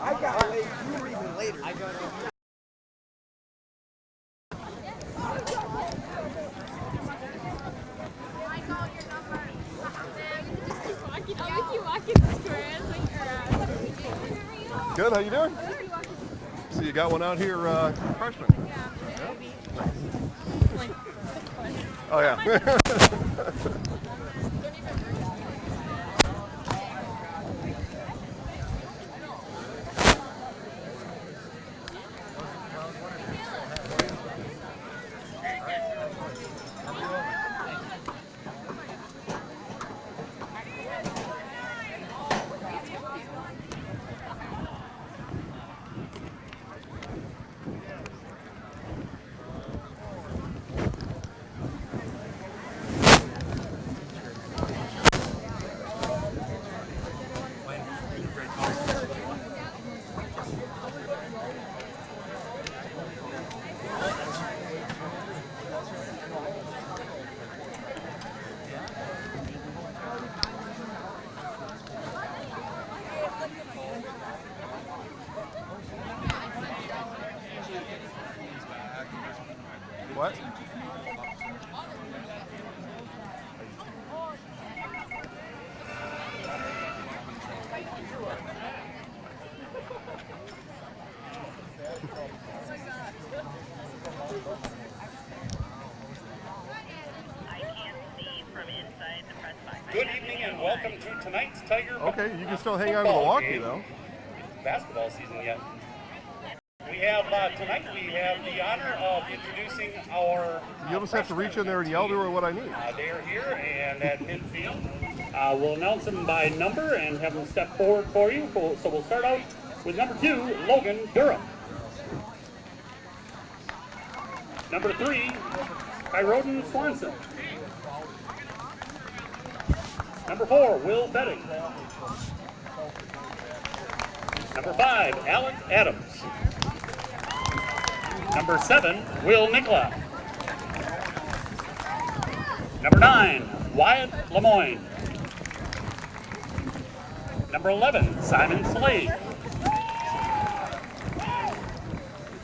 I got late. You were even later. Good, how you doing? So you got one out here, freshman? Yeah. Oh yeah. What? Good evening and welcome to tonight's Tiger. Okay, you can still hang on to the walkie though. Basketball season yet. We have tonight. We have the honor of introducing our. You'll just have to reach in there and yell to her what I need. They are here and at midfield. We'll announce them by number and have them step forward for you. So we'll start out with number 2, Logan Durham. Number 3, Kyroden Swanson. Number 4, Will Betting. Number 5, Alec Adams. Number 7, Will Nicola. Number 9, Wyatt Lemoyne. Number 11, Simon Slade.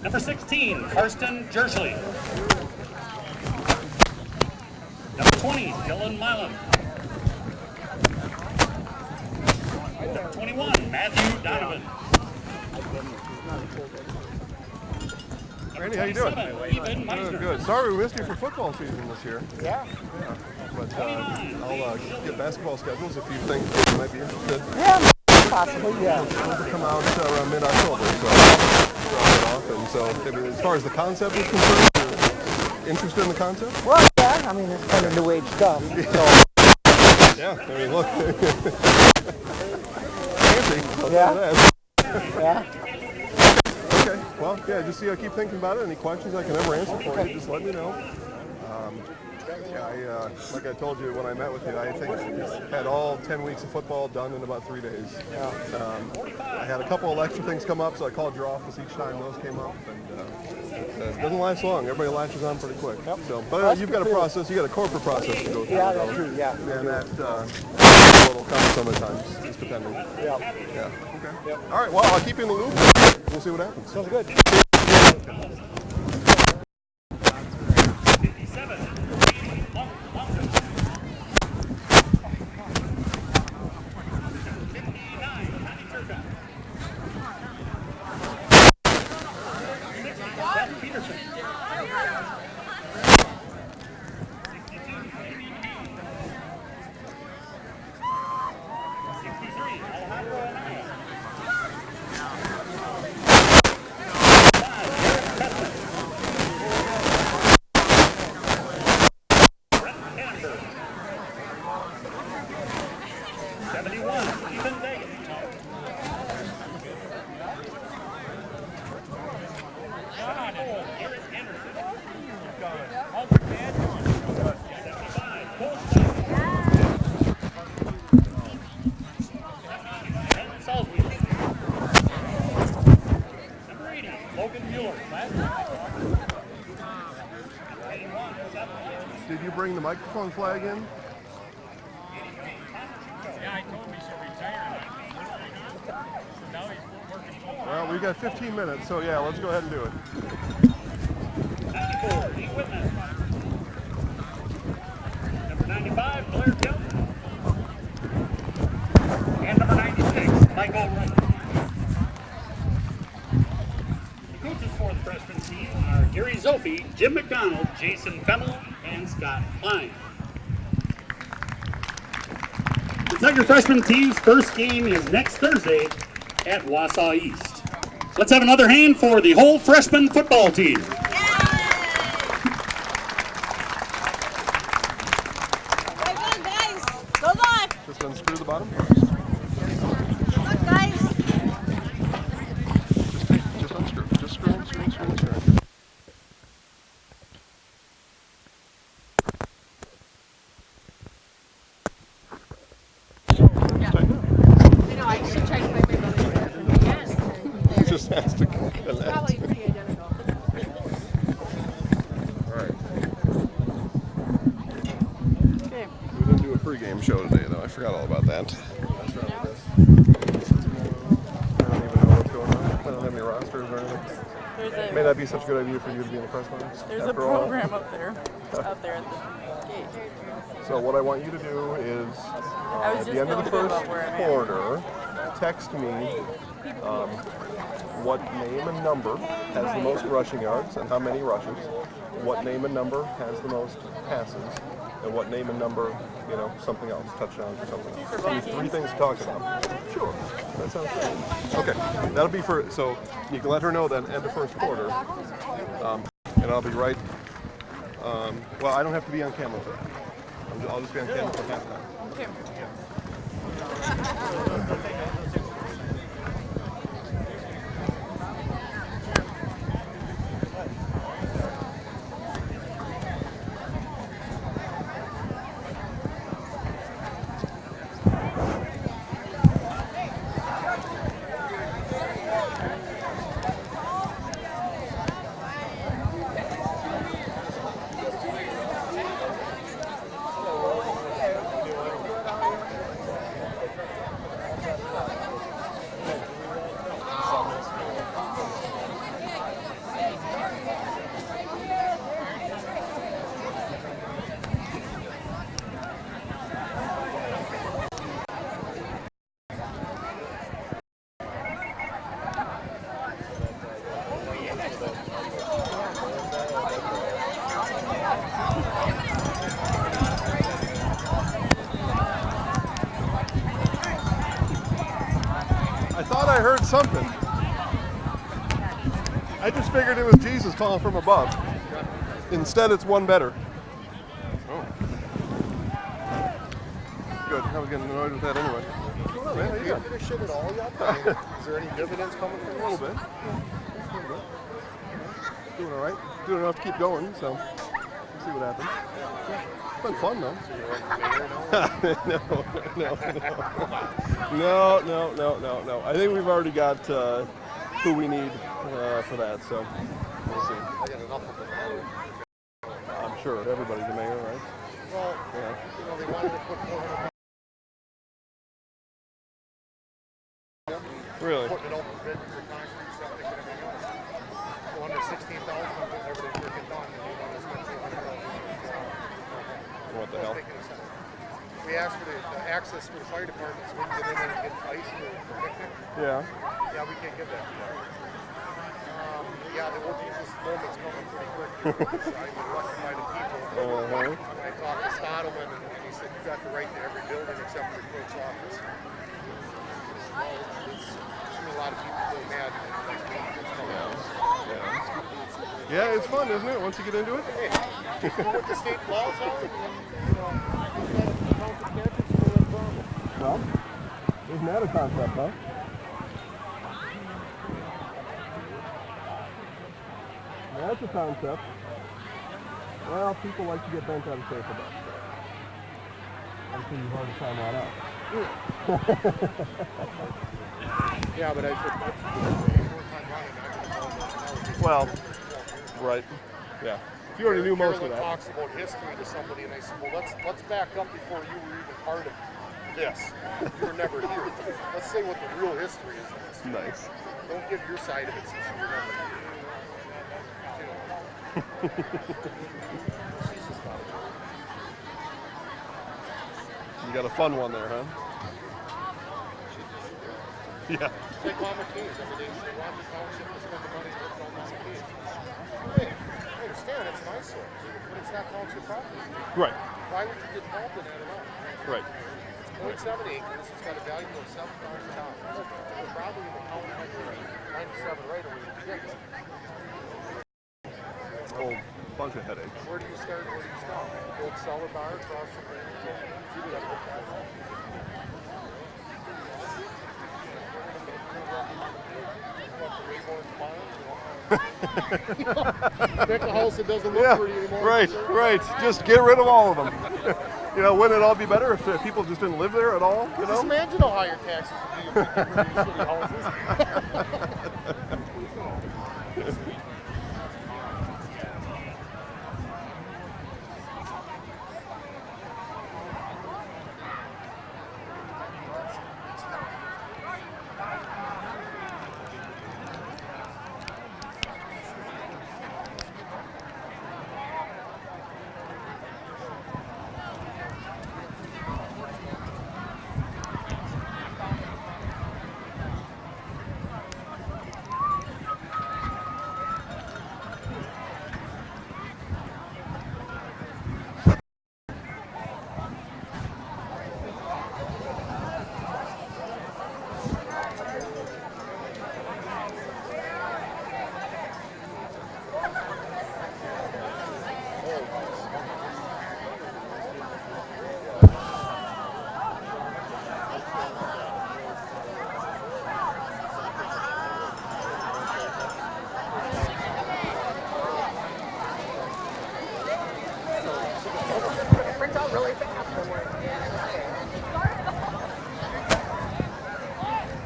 Number 16, Karsten Jerschley. Number 20, Dylan Milam. Number 21, Matthew Donovan. Randy, how you doing? Good, good. Sorry we missed you for football season this year. Yeah. But I'll get basketball schedules if you think you might be interested. Yeah, possibly, yeah. It'll come out around mid-October, so drop it off. And so, I mean, as far as the concept is concerned, you're interested in the concept? Well, yeah, I mean, it's kind of new age stuff. So. Yeah, I mean, look. Fancy. Yeah. Yeah. Okay, well, yeah, just keep thinking about it. Any questions I can ever answer for you, just let me know. Like I told you when I met with you, I think I had all 10 weeks of football done in about 3 days. I had a couple of extra things come up, so I called your office each time those came up. And it doesn't last long. Everybody latches on pretty quick. Yep. So, but you've got a process. You got a corporate process to go through. Yeah, that's true. Yeah. And that a little cumbersome at times, just depending. Yeah. Yeah. Okay. Yep. All right. Well, I'll keep you in the loop. We'll see what happens. Sounds good. Did you bring the microphone flag in? Yeah, I told me We got 15 minutes, so yeah, let's go ahead and do it. 94, Lee Whitman. Number 95, Blair Jones. And number 96, Michael Wright. The coaches for the freshman team are Gary Zophi, Jim McDonald, Jason Femmel, and Scott Klein. The Tiger freshman team's first game is next Thursday at Wausau East. Let's have another hand for the whole freshman football team. Just unscrew the bottom. Just unscrew. Just screw. Just has to connect. Probably pretty identical. Alright. Okay. We didn't do a pregame show today, though. I forgot all about that. I don't even know what's going on. I don't have any rosters or anything. May not be such a good idea for you to be in the press box. There's a program up there at the gate. So what I want you to do is, at the end of the first quarter, text me what name and number has the most rushing yards and how many rushes, what name and number has the most passes, and what name and number, you know, something else, touchdowns or something else. Three things to talk about. Sure, that sounds good. Okay, that'll be for, so you can let her know then, end of first quarter, and I'll be right, well, I don't have to be on camera for that. I'll just be on camera for halftime. Okay. I heard something. I just figured it was Jesus falling from above. Instead, it's one better. Oh. Good. I was getting annoyed with that anyway. What's going on, man? How you doing? Shit at all yet? I mean, is there any dividends coming from A little bit. Doing all right. Doing enough to keep going, so we'll see what happens. It's been fun, though. No. I think we've already got who we need for that, so we'll see. I got enough of it. I'm sure everybody's the mayor, right? Well, Yeah. you know, they wanted to put 400 Really? putting it open bid for concrete, septic, and everything else. So under 16,000, everything's freaking done, and they want to spend 200,000. What the hell? We asked for the access for the fire department so we can get in there and get ice for picnic. Yeah. Yeah, we can't get that. Yeah, the old Jesus moment's coming pretty quick. I was elected by the people. I talked to Stottleman, and he said, you got the right to every building except for the clerk's office. A lot of people feel mad. Yeah, it's fun, isn't it? Once you get into it. Hey, you know what the state laws are? You know, Well, isn't that a concept, huh? That's a concept. Well, people like to get bent out of shape about it. I'm sure you've already found that out. yeah, but I said, well, right. Yeah. You already knew most of that. Talks about history to somebody, and I said, well, let's back up before you were even part of this. You were never here. Let's say what the real history is. Nice. Don't give your side of it since you were never here. You got a fun one there, huh? Yeah. It's like Mama Kings. I mean, they want the township to spend the money to put on these kids. Hey, I understand it's an eyesore, but it's not township property. Right. Why would you get involved in that at all? Right. It's 0.7 acres. It's got a value of $7,000. It's probably in the county had 97 right away to begin with. A whole bunch of headaches. Where do you start? Where do you stop? Build cellar bar across the Pick a house that doesn't look pretty anymore. Right, right. Just get rid of all of them. You know, wouldn't it all be better if people just didn't live there at all? You know? Just imagine how higher taxes would be if we get rid of these shitty houses.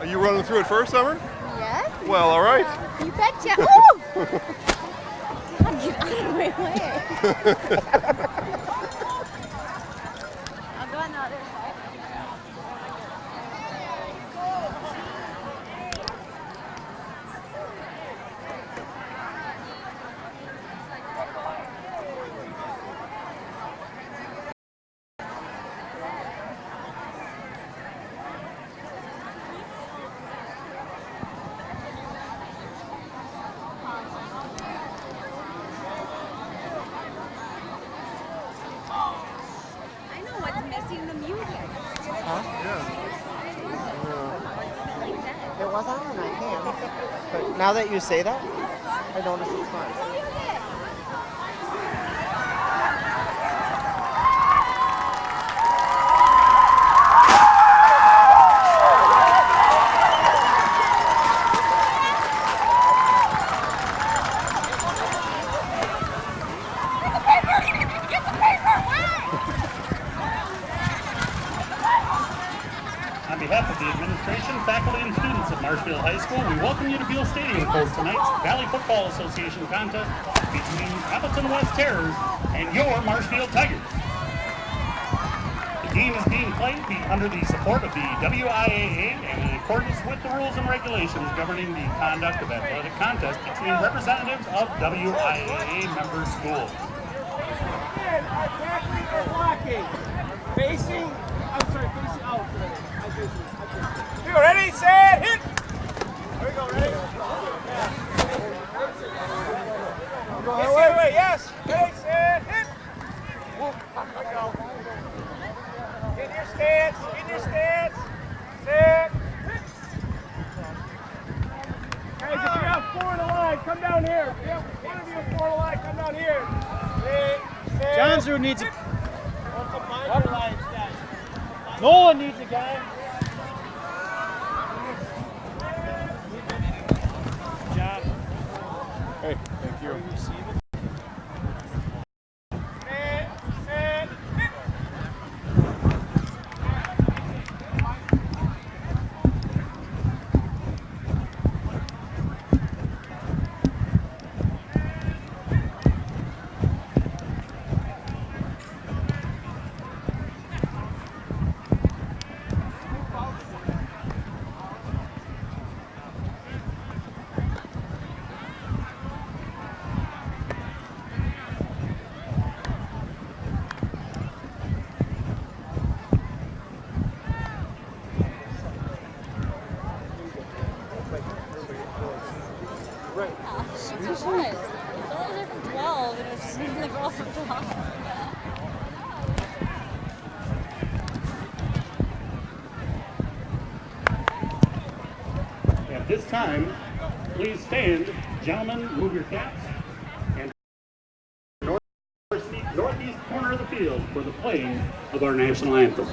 Are you running through it first, Summer? Yes. Well, all right. You betcha. Oh! God, get out of my way. I'll go on the other side. I know what's missing, the music. It was on my hand. But now that you say that, I notice it's not. On behalf of the administration, faculty, and students at Marshfield High School, we welcome you to Beal Stadium for tonight's Valley Football Association contest between Appleton West Terrors and your Marshfield Tigers. The game is being played under the support of the WIAA and in accordance with the rules and regulations governing the conduct of athletic contests between representatives of WIAA member schools. Attacking or blocking? Facing out. You ready, set, hit! There we go, ready? Wait, yes! Ready, set, hit! There we go. In your stance, set, hit! Guys, if you have four in the line, come down here. If you have one of you have four in the line, come down here. Set, Johnson needs a... Combine your lines, guys. Nolan needs a guy. Good job. Hey, thank you. Set, hit! At this time, please stand. Gentlemen, move your caps. And northeast corner of the field for the playing of our national anthem.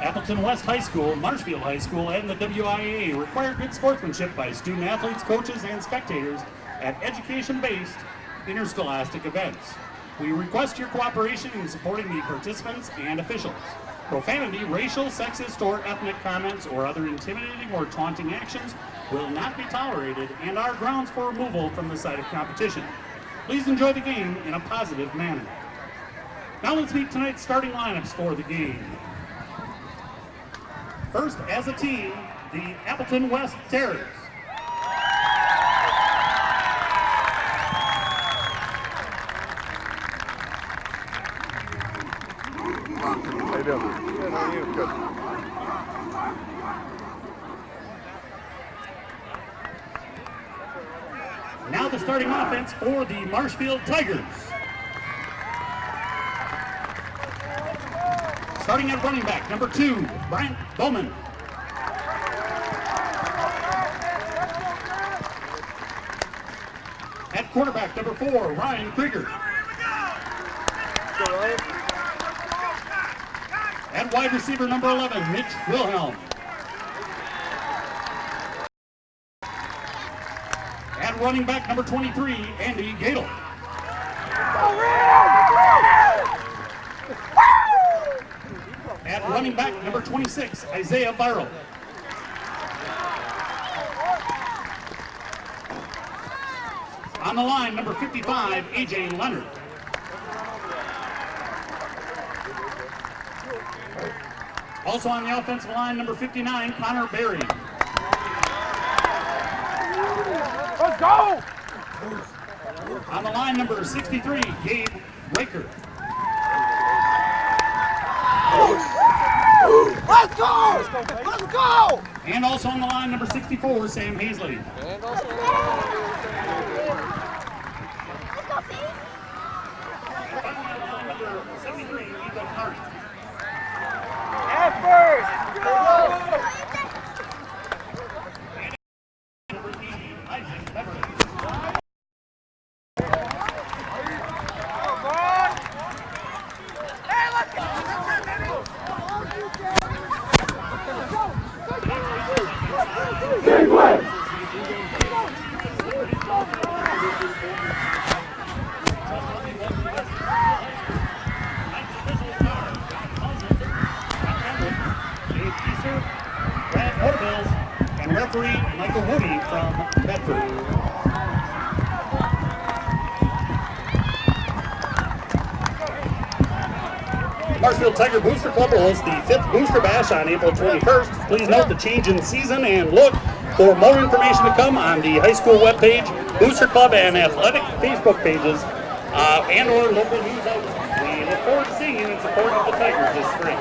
Appleton West High School, Marshfield High School, and the WIAA require good sportsmanship by student athletes, coaches, and spectators at education-based interscholastic events. We request your cooperation in supporting the participants and officials. Profanity, racial, sexist, or ethnic comments, or other intimidating or taunting actions will not be tolerated and are grounds for removal from the site of competition. Please enjoy the game in a positive manner. Now let's meet tonight's starting lineups for the game. First, as a team, the Appleton West Terriers. How you doing? Good, how are you? Good. Now the starting offense for the Marshfield Tigers. Starting at running back, number 2, Bryant Bowman. At quarterback, number 4, Ryan Krieger. At wide receiver, number 11, Mitch Wilhelm. At running back, number 23, Andy Gadel. At running back, number 26, Isaiah Barrow. On the line, number 55, AJ Leonard. Also on the offensive line, number 59, Connor Berry. Let's go! On the line, number 63, Gabe Raker. Let's go! Let's go! And also on the line, number 64, Sam Hazley. Number 73, Ethan Hart. At first! Go! Number 80, Isaac Beverly. And referee Michael Woody from Bedford. Marshfield Tiger Booster Club will host the 5th Booster Bash on April 21st. Please note the change in season and look for more information to come on the high school webpage, Booster Club, and athletic Facebook pages and or local news outlets. We look forward to seeing you in support of the Tigers this spring.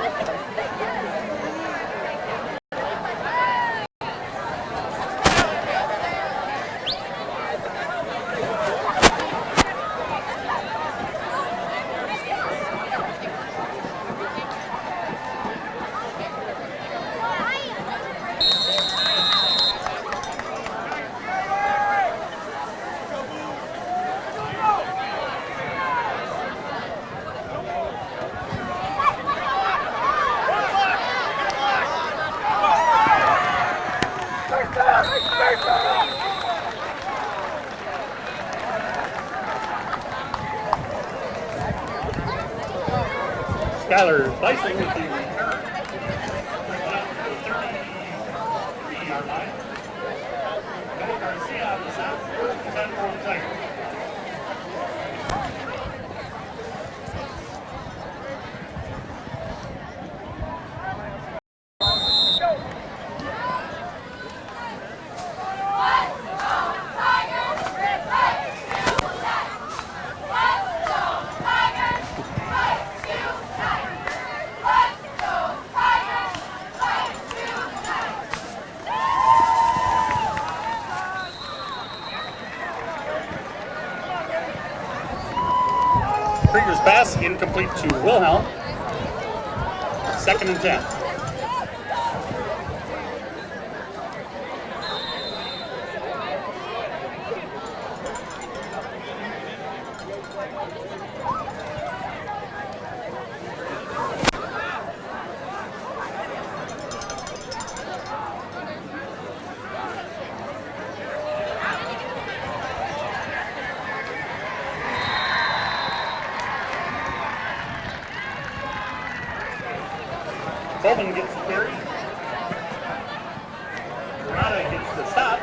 Skylar Dyson with the return. 33-yard line. Noah Garcia on the south, 10 for the Tigers. Krieger's pass incomplete to Wilhelm. 2nd and 10. Bowman gets the carry. Granada gets the stop.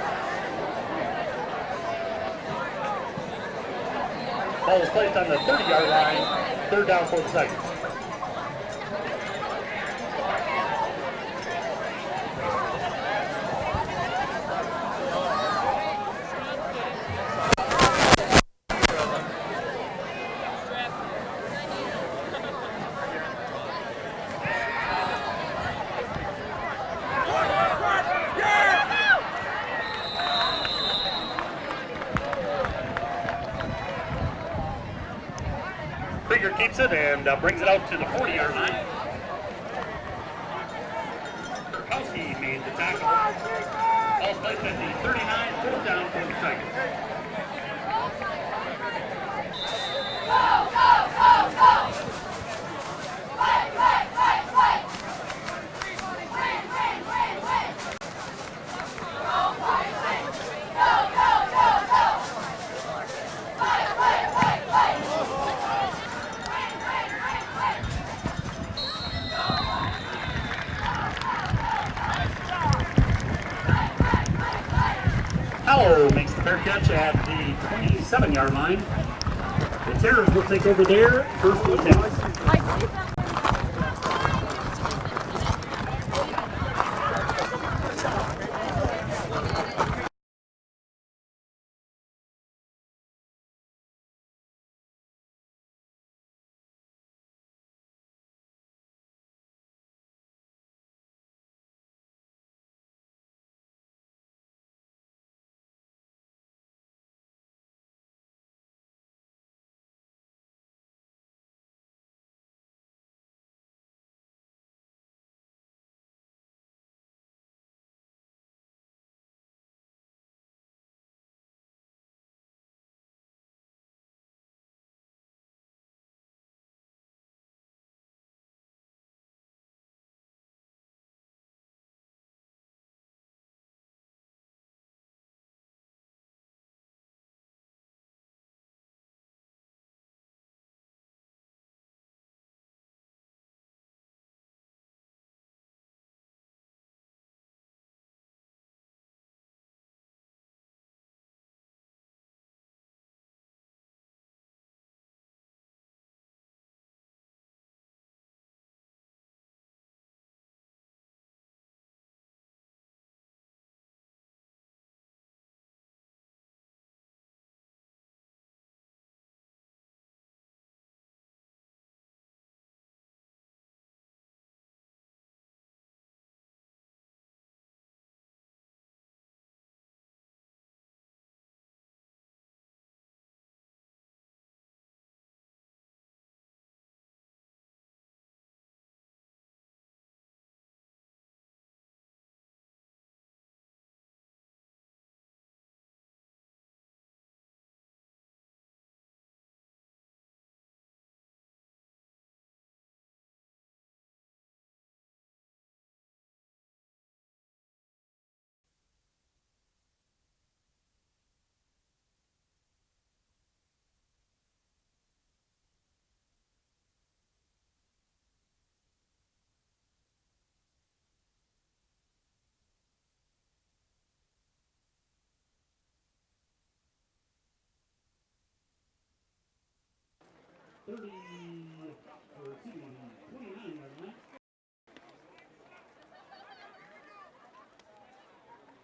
Ball is placed on the 30-yard line. 3rd down for the Tigers. Krieger keeps it and brings it out to the 40-yard line. Kurkowski made the tackle. Ball's placed at the 39, 4th down for the Tigers. Howell makes the fair catch at the 27-yard line. The Terrors will take over there, 1st and 10. 30, or excuse me, 29-yard line.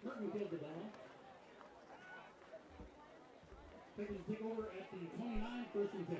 Merton killed the ball. Pickens take over at the 29, 1st and 10.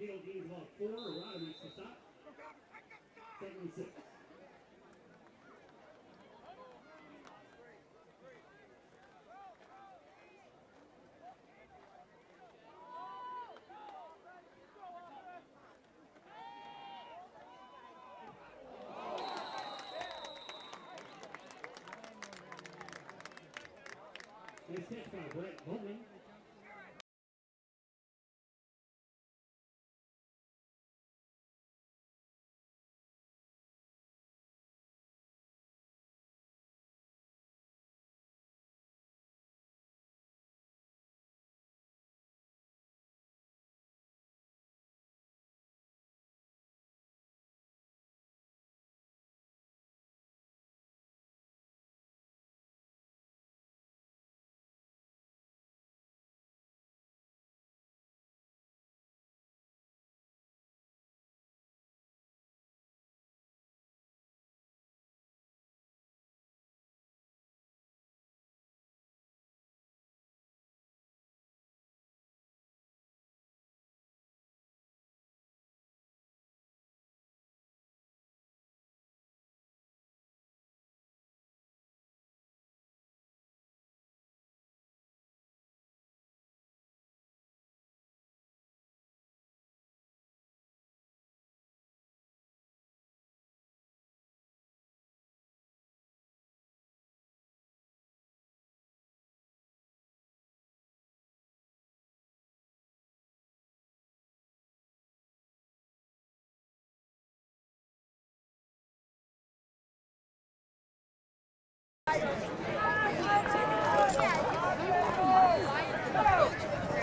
Neal gains about 4. Arada makes the stop. 2nd and 6. Nice catch by Brett Bowman.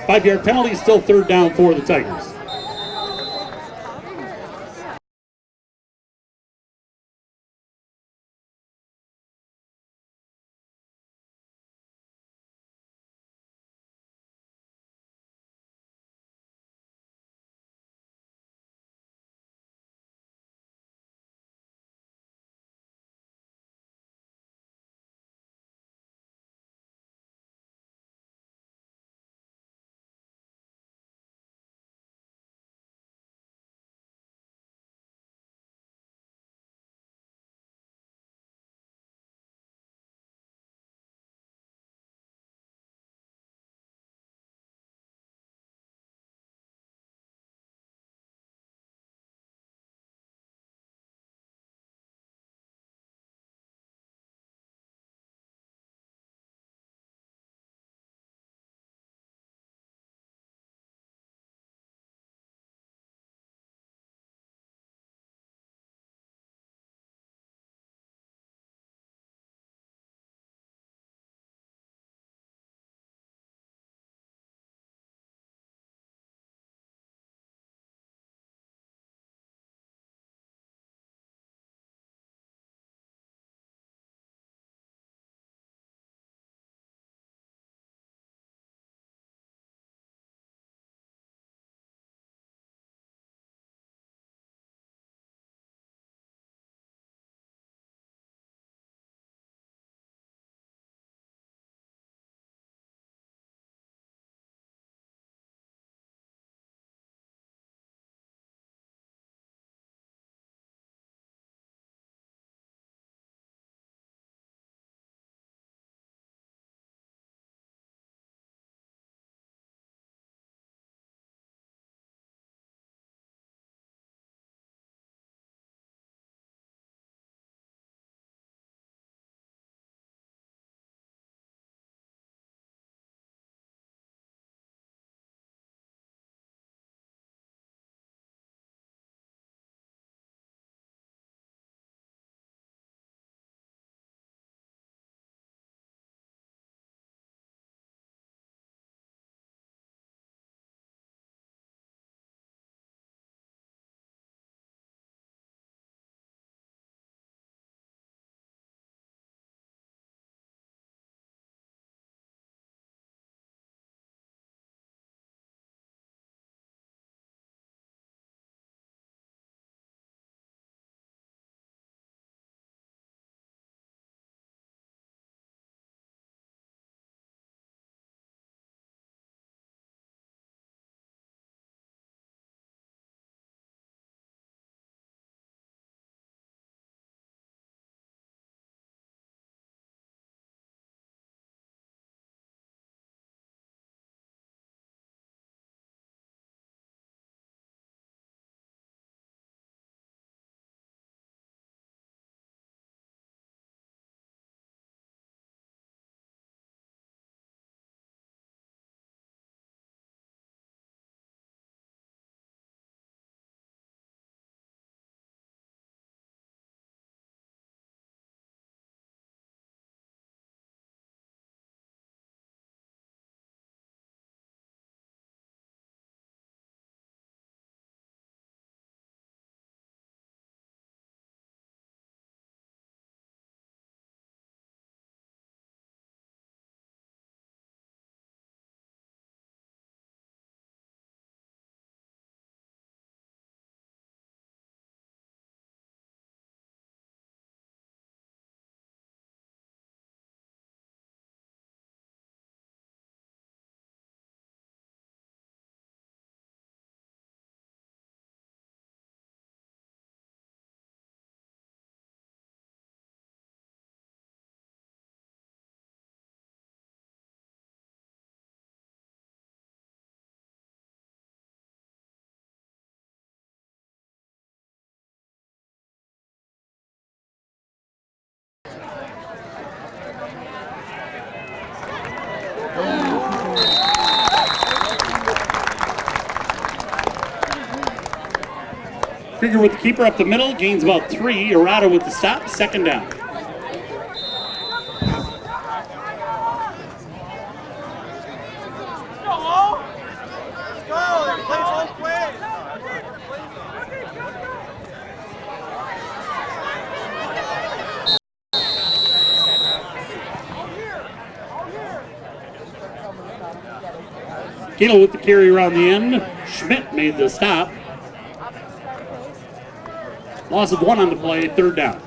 Five-yard penalty, still 3rd down for the Tigers. Krieger with the keeper up the middle, gains about 3. Arata with the stop, 2nd down. Kittle with the carry around the end. Schmidt made the stop. Loss of 1 on the play, 3rd down.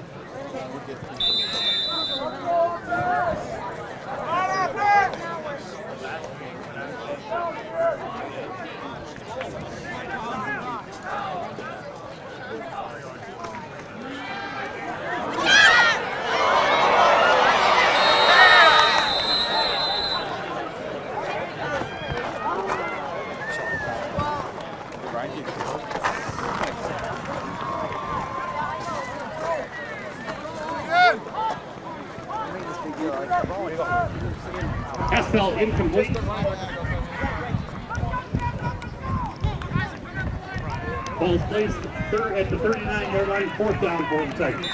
Pass incomplete. Ball is placed at the 39-yard line, 4th down for the Tigers.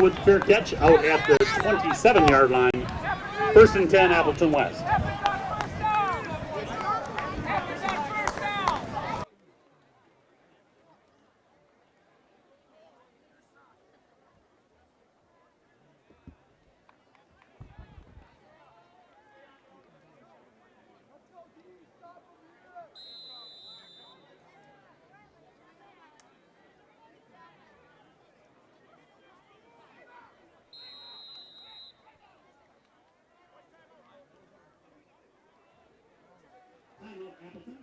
With fair catch out at the 27-yard line. 1st and 10, Appleton West. Appleton.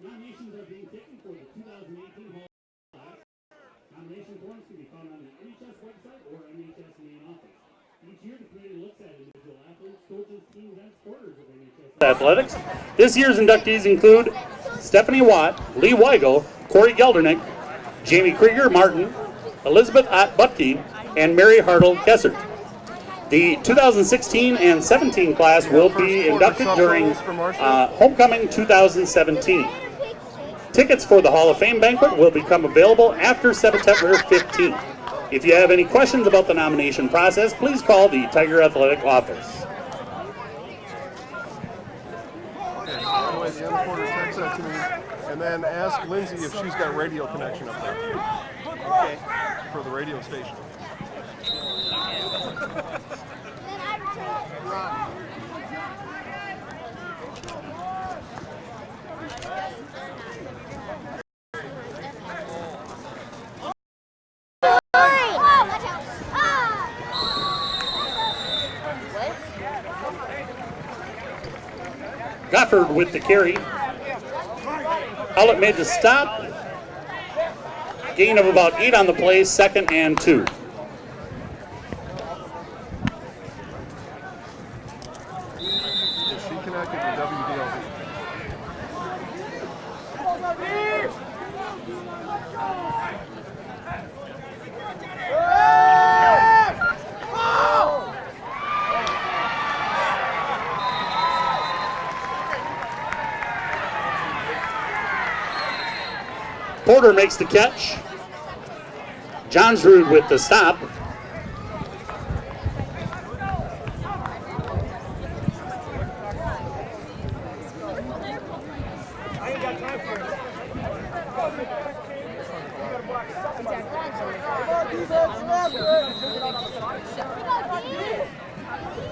Nominations are being taken for the 2018 Hall of Fame. Nomination forms can be found on the NHS website or NHS main office. Each year, the committee looks at individual athletes, coaches, teams, and supporters of NHS athletics. This year's inductees include Stephanie Watt, Lee Weigel, Corey Geldernick, Jamie Krieger Martin, Elizabeth Ott Butke, and Mary Hartle Kessert. The 2016 and 17 class will be inducted during Homecoming 2017. Tickets for the Hall of Fame banquet will become available after September 15th. If you have any questions about the nomination process, please call the Tiger Athletic office. Okay, anyway, the other quarter text that to me, and then ask Lindsay if she's got radio connection up there. Okay. For the radio station. Gofford with the carry. Howlett made the stop. Gain of about 8 on the play, 2nd and 2. Is she connected to WDLV? Porter makes the catch. Johnsrud with the stop.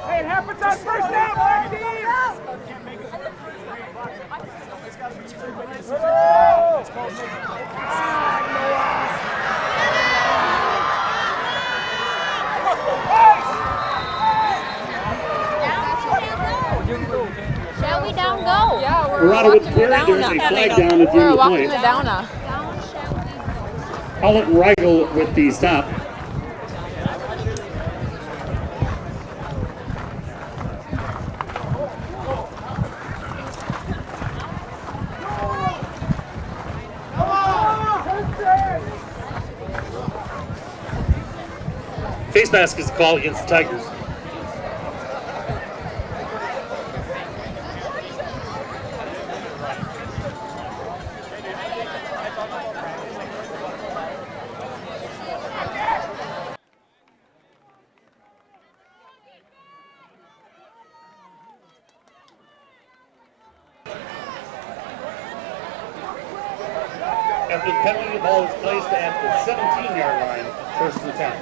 Hey, it happens on 1st down, Black team! Shall we down go? Yeah, We're out with the carry. There's a flag down at the end We're of the walking play. the downa. Howlett and Rigel with the stop. Face mask is the call against the Tigers. After the penalty, the ball is placed at the 17-yard line, first and 10.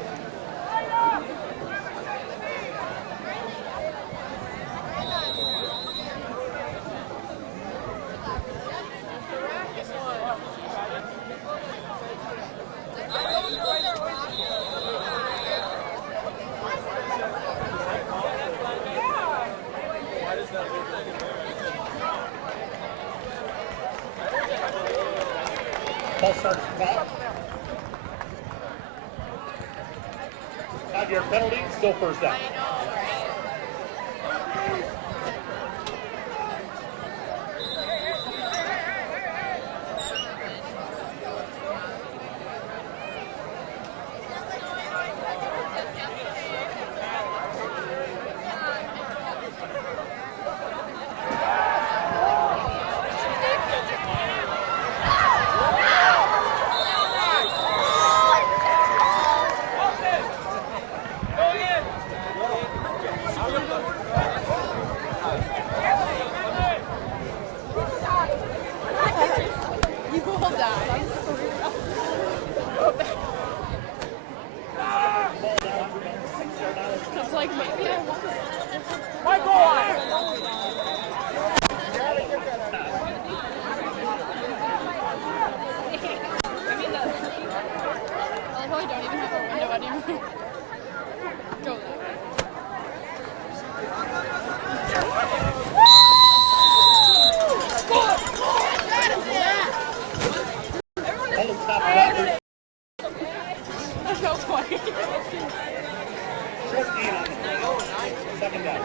Ball starts to clock. 5-yard penalty, still first down. You will die. It's like maybe I want My boy! I mean, I probably don't even have a window anymore. Go there. No point. Short gain on the play. Second down.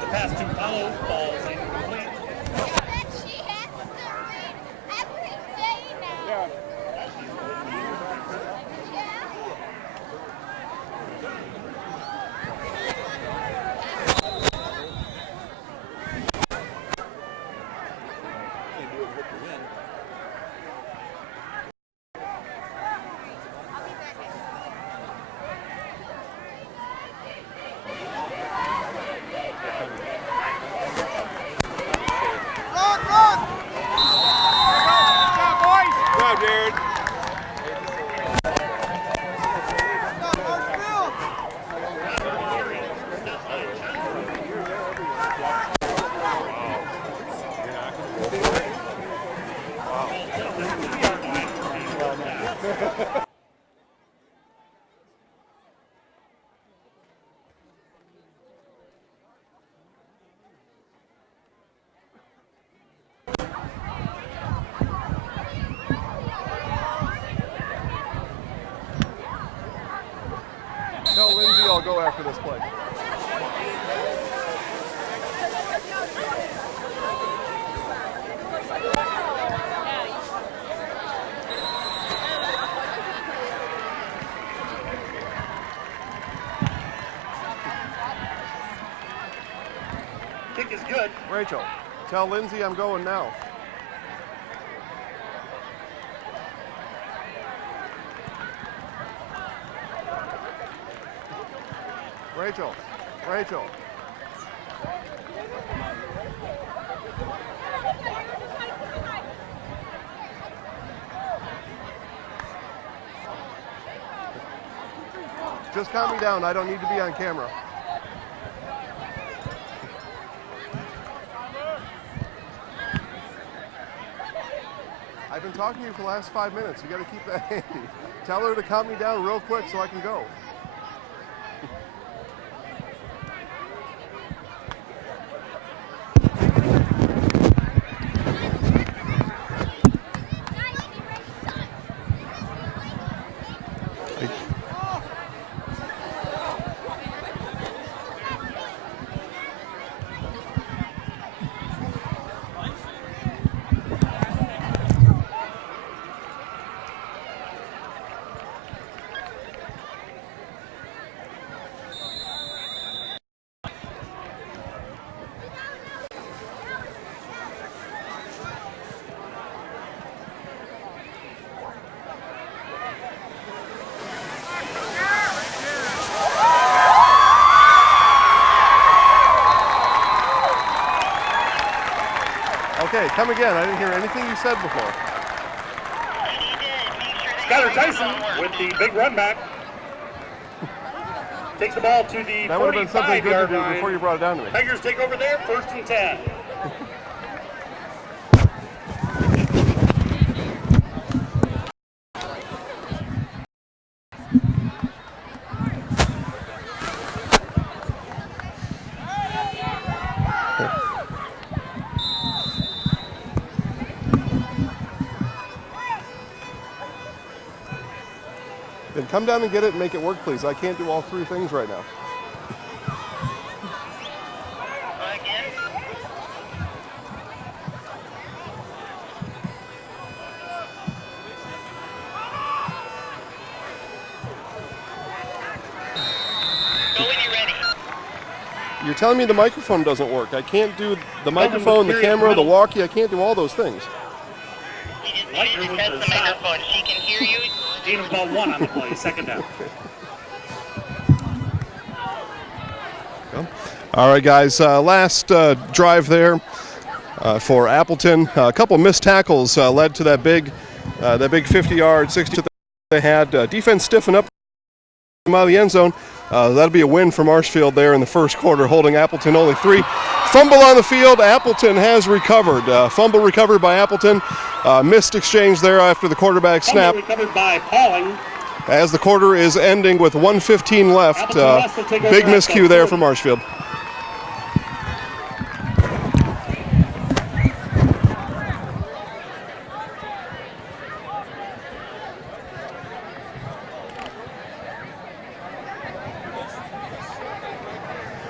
The pass to Paulo falls incomplete. Tell Lindsay I'll go after this play. Kick is good. Rachel, tell Lindsay I'm going now. Rachel, Rachel. Just calm me down. I don't need to be on camera. I've been talking to you for the last 5 minutes. You got to keep that handy. Tell her to calm me down real quick so I can go. Okay, come again. I didn't hear anything you said before. Skylar Tyson with the big run back. Takes the ball to the That would have been something good to 45-yard do line. before you brought it down to me. Tigers take over there, 1st and 10. Then come down and get it and make it work, please. I can't do all three things right now. You're telling me the microphone doesn't work. I can't do the microphone, the camera, the walkie. I can't do all those things. Light your test the microphone. She can hear you. Gain of about 1 on the play. 2nd down. All right, guys. Last drive there for Appleton. A couple missed tackles led to that big 50-yard, 60 they had. Defense stiffen up out of the end zone. That'll be a win for Marshfield there in the first quarter, holding Appleton only 3. Fumble on the field. Appleton has recovered. Fumble recovered by Appleton. Missed exchange there after the quarterback snap. Fumble recovered by Pauling. As the quarter is ending with 1:15 left. Big miscue there for Marshfield.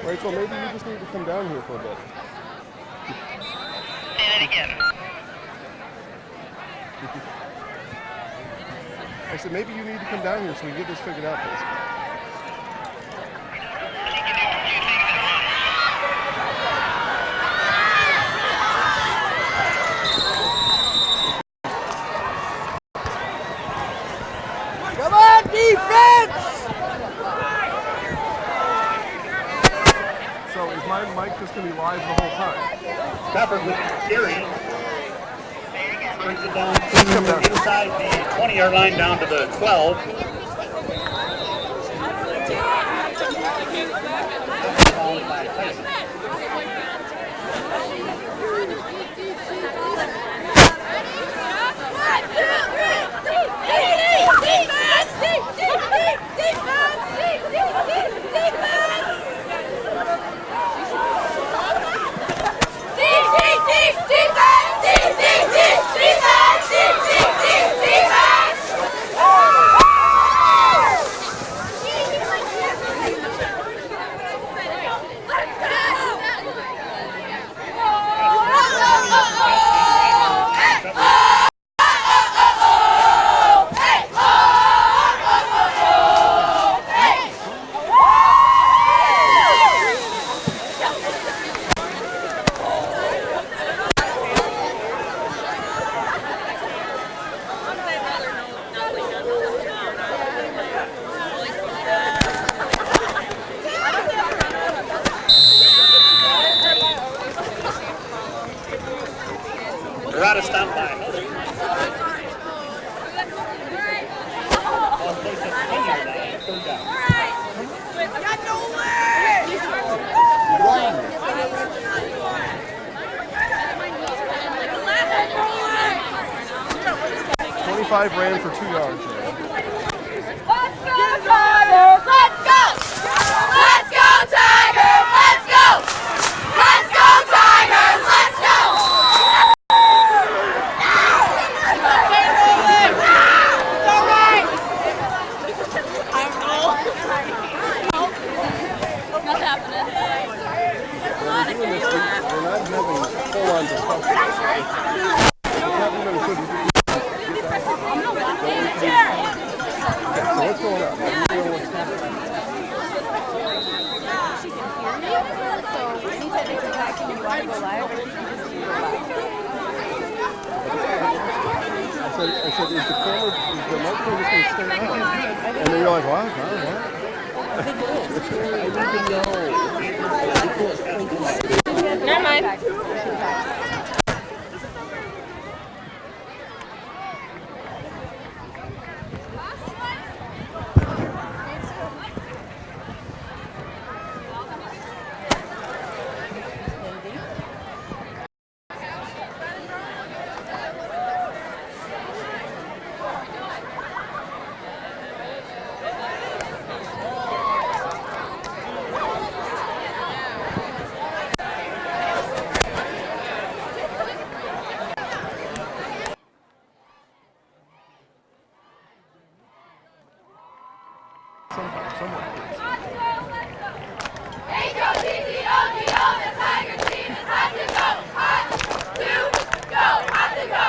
Rachel, maybe you just need to come down here for a bit. Say that again. I said maybe you need to come down here so we can get this figured out, please. Come on, defense! So is my mic just going to be live the whole time? Stafford with the carry. Brings it down to inside the 20-yard line down to the 12. Followed by Tyson. They're out of stop by. Ball placed at the 10-yard line, 3rd down. 25 ran for 2 yards. Let's go, Tigers! Let's go! Let's go, Tigers! Let's go! Let's go, Tigers! Let's go! Not happening. We're not having full-on discussion. So what's going on? She can hear me, so anytime it's attacking and you want to go live, I said, is the microphone just going to stay on? And then you're like, what? Never mind. Somewhere. H-O-T-T-O-T-O, the Tiger team is hot to go. Hot to go. Hot to go.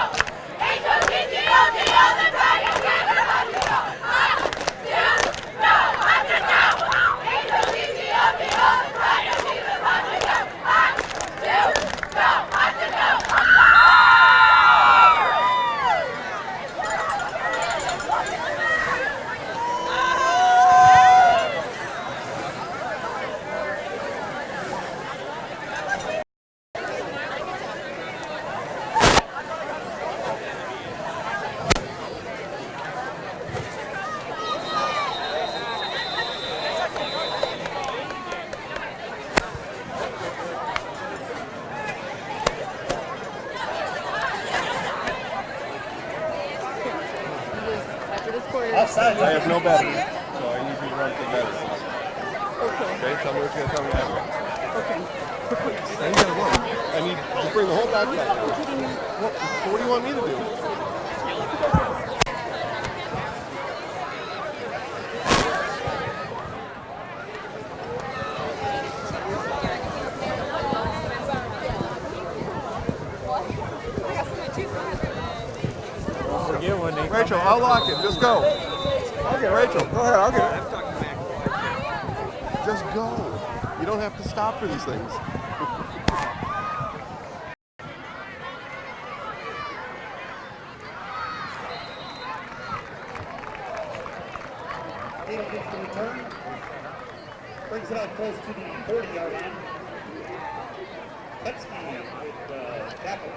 H-O-T-T-O-T-O, the Tiger team is hot to go. Hot to go. Hot to go. H-O-T-T-O-T-O, the Tiger team is hot to go. Hot to go. Hot to go. Offside. I have no battery, so I need you to run for battery. Okay, tell me what you're going to tell me after. Okay. Now you gotta look. I need to bring the whole backpack. What do you want me to do? Rachel, I'll lock it. Just go. Okay, Rachel, go ahead. I'll get it. Just go. You don't have to stop for these things. Tatum gets the return. Brings it out close to the 40-yard line. Letsky with the tackle.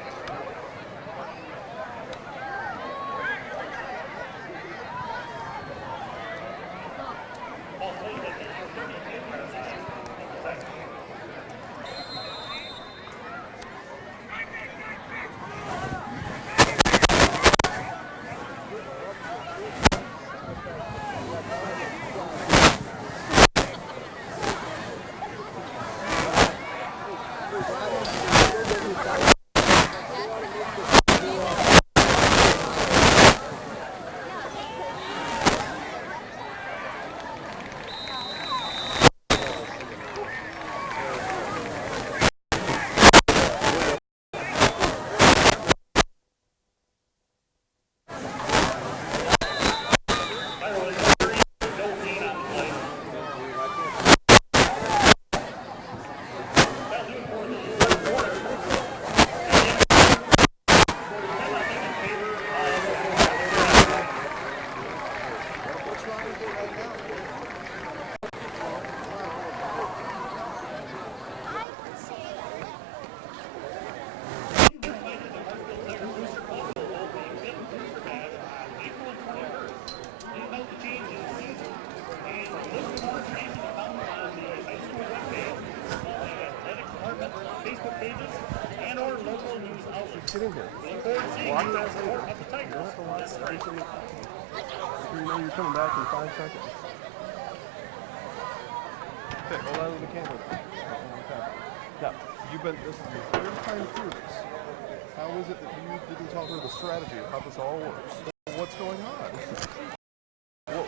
Get in here. Walk that way. You know you're coming back in 5 seconds. Okay, hold on to the camera. Yeah, this is your 3rd time through this. How is it that you didn't tell her the strategy of how this all works? What's going on? Well,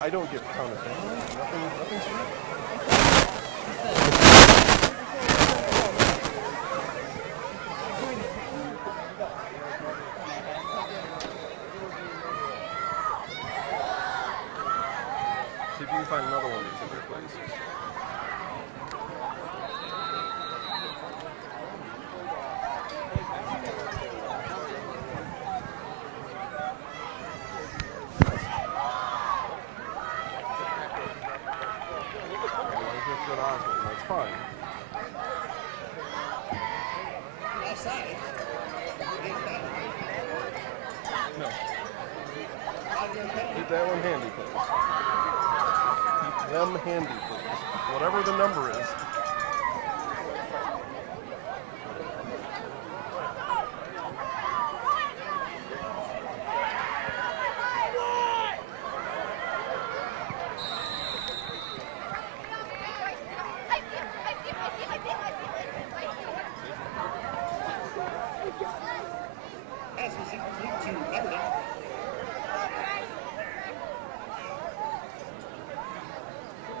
I don't get counted down. Nothing's right. See if you can find another one of these in here, please. That's fine. No. Keep that one handy, please. Keep them handy, please. Whatever the number is. Pass was incomplete to Appleton.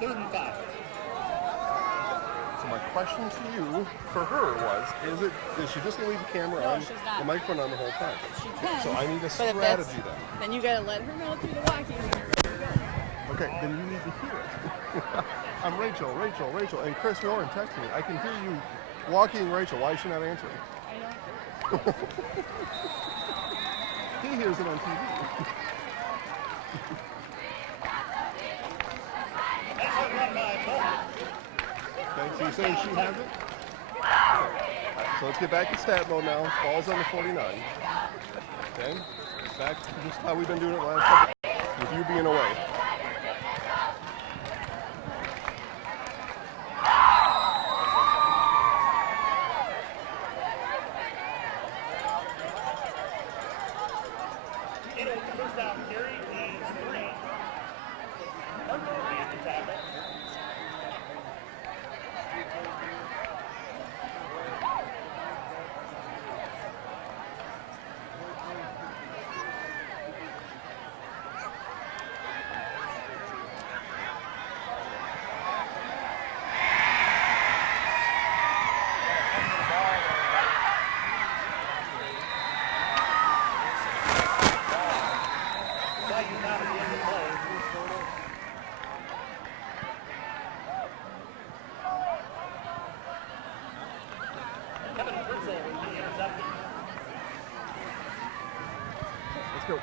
3rd and 5. So my question to you, for her, was: is she just gonna leave the camera No, on, she's not. the microphone on the whole time? She can. So I need a but if strategy that's- then. Then you gotta let her know through the walkie. Okay, then you need to hear it. I'm Rachel, and Chris Warren texted me. I can hear you walking Rachel. Why is she not answering? I don't. He hears it on TV. Okay, so you're saying she has it? So let's get back to stat mode now. Ball's on the 49. Okay, back to just how we've been doing it the last couple with you being away. First down carry is 3. Parker will be at the tackle. Let's go.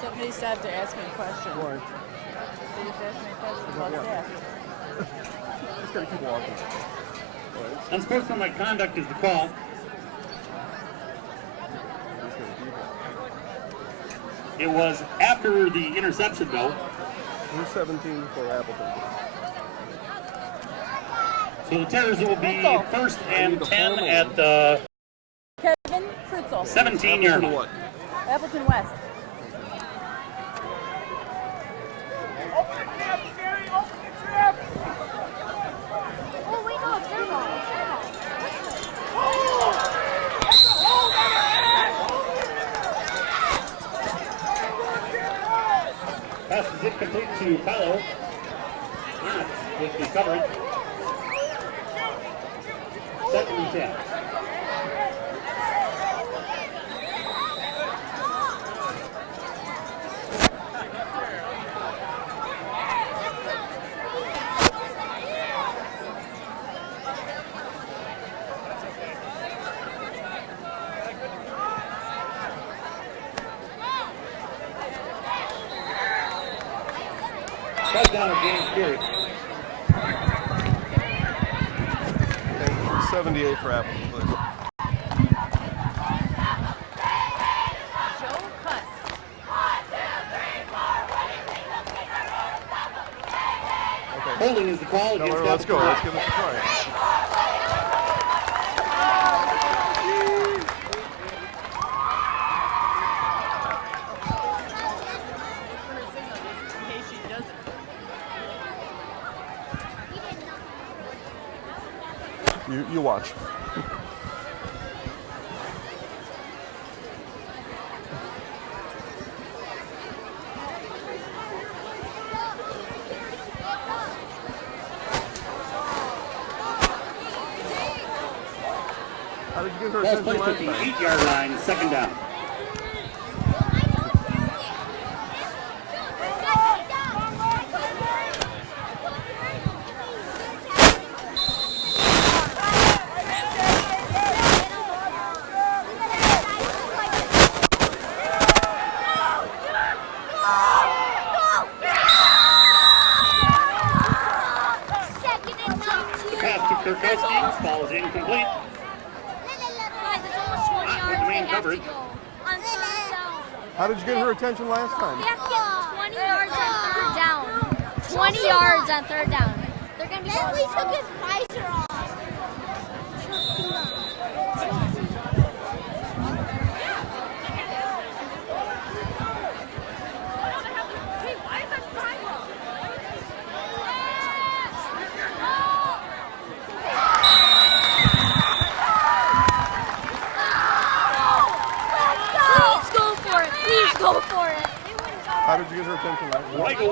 Somebody stopped to ask me a question. Why? They just asked me a question about Yeah. staff. Just gotta keep walking. Unsportsmanlike conduct is the call. It was after the interception, though. We're 17 for Appleton. So the Terrors will be Fritzel. 1st I and need the 10 formal at the Kevin Fritzel, 17-yard Appleton line. what? Appleton West. Open the trap, Gary! Open the trap! Oh, wait, no, it's their ball. It's their ball. That's a hold on the head! Pass is incomplete to Paolo. Not with the coverage. 2nd and 10. Touchdown of James Beard. Okay, 78 for Appleton, please. Joe Cuss. Okay. Holding is the call No, against let's go. Appleton. Let's give this a try. In case she doesn't. You watch. How did you get her Ball's attention placed at last the time? 8-yard line, 2nd down. The pass to Kirkowski. Ball is incomplete. Not with the main coverage. How did you get her attention last time? We have to get 20 yards on third down. 20 yards on third down. They're going to be Then we took his visor off. Please go for it. Please go for it. How did you get her attention? Right.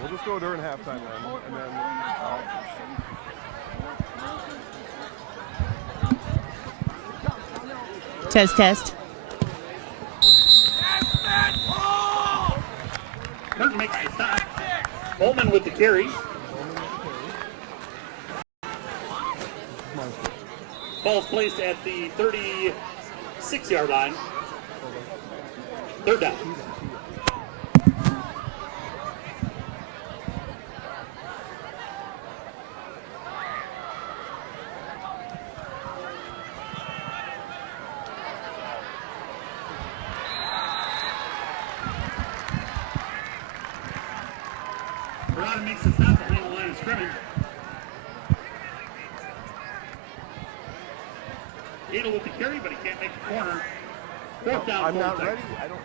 We'll just go during halftime then, and then. Test, test. Curtin makes the stop. Bowman with the carry. Ball's placed at the 36-yard line. Third down. Verona makes the stop behind the line of scrimmage. Adel with the carry, but he can't make the corner. Fourth down. I'm not ready. I don't.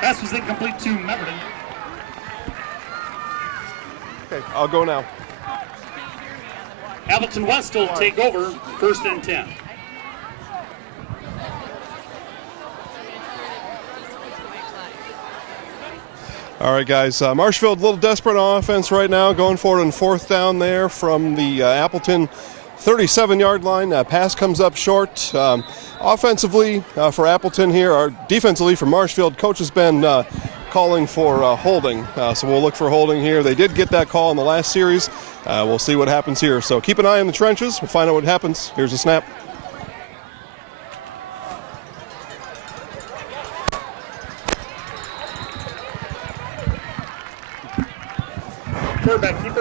Pass was incomplete to Meverton. Okay, I'll go now. Appleton West will take over, 1st and 10. All right, guys. Marshfield a little desperate on offense right now, going for it on 4th down there from the Appleton 37-yard line. Pass comes up short. Offensively for Appleton here, or defensively for Marshfield, coach has been calling for holding. So we'll look for holding here. They did get that call in the last series. We'll see what happens here. So keep an eye on the trenches. We'll find out what happens. Here's a snap. Quarterback keeper.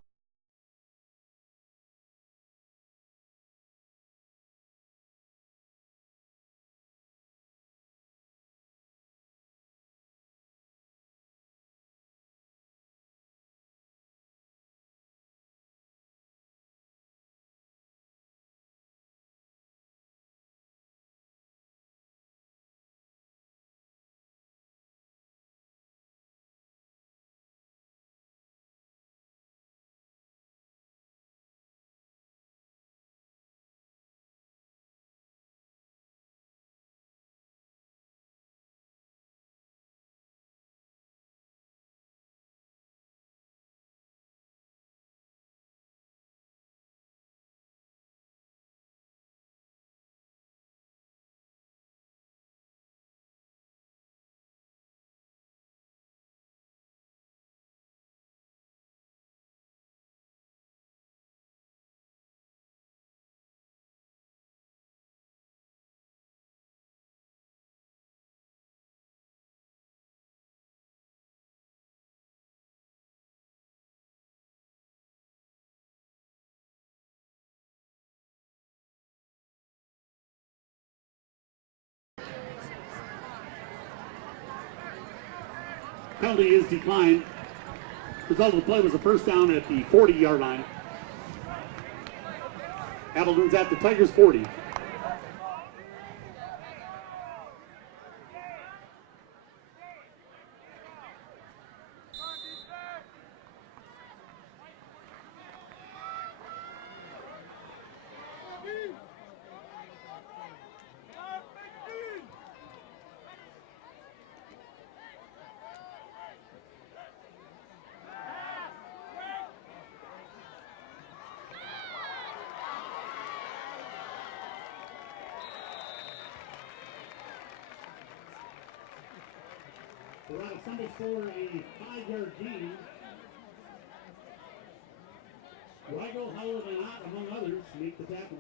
Penalty is declined. Result of the play was a first down at the 40-yard line. Appleton's at the Tigers' 40. Right, Sunday for a 5-yard gain. Weigel, Howard, and Ott, among others, make the tackle.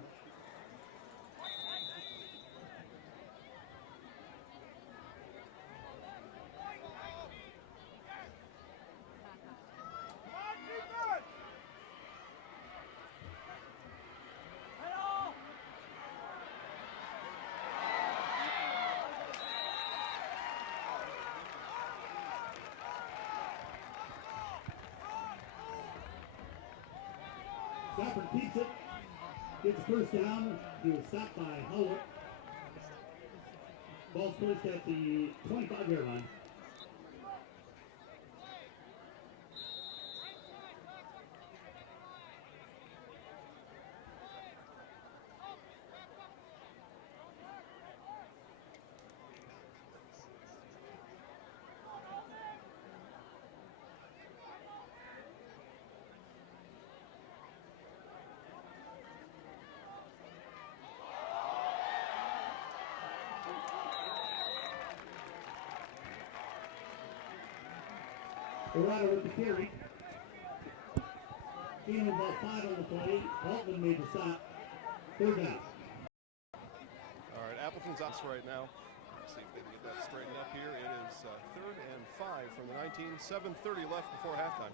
Stafford keeps it, gets first down. He was stopped by Howard. Ball's placed at the 25-yard line. Dorado with the carry. Gain of about 5 on the play. Altman made the stop. Third down. All right, Appleton's us right now. Let's see if they can get that straightened up here. It is 3rd and 5 from the 19. 7:30 left before halftime.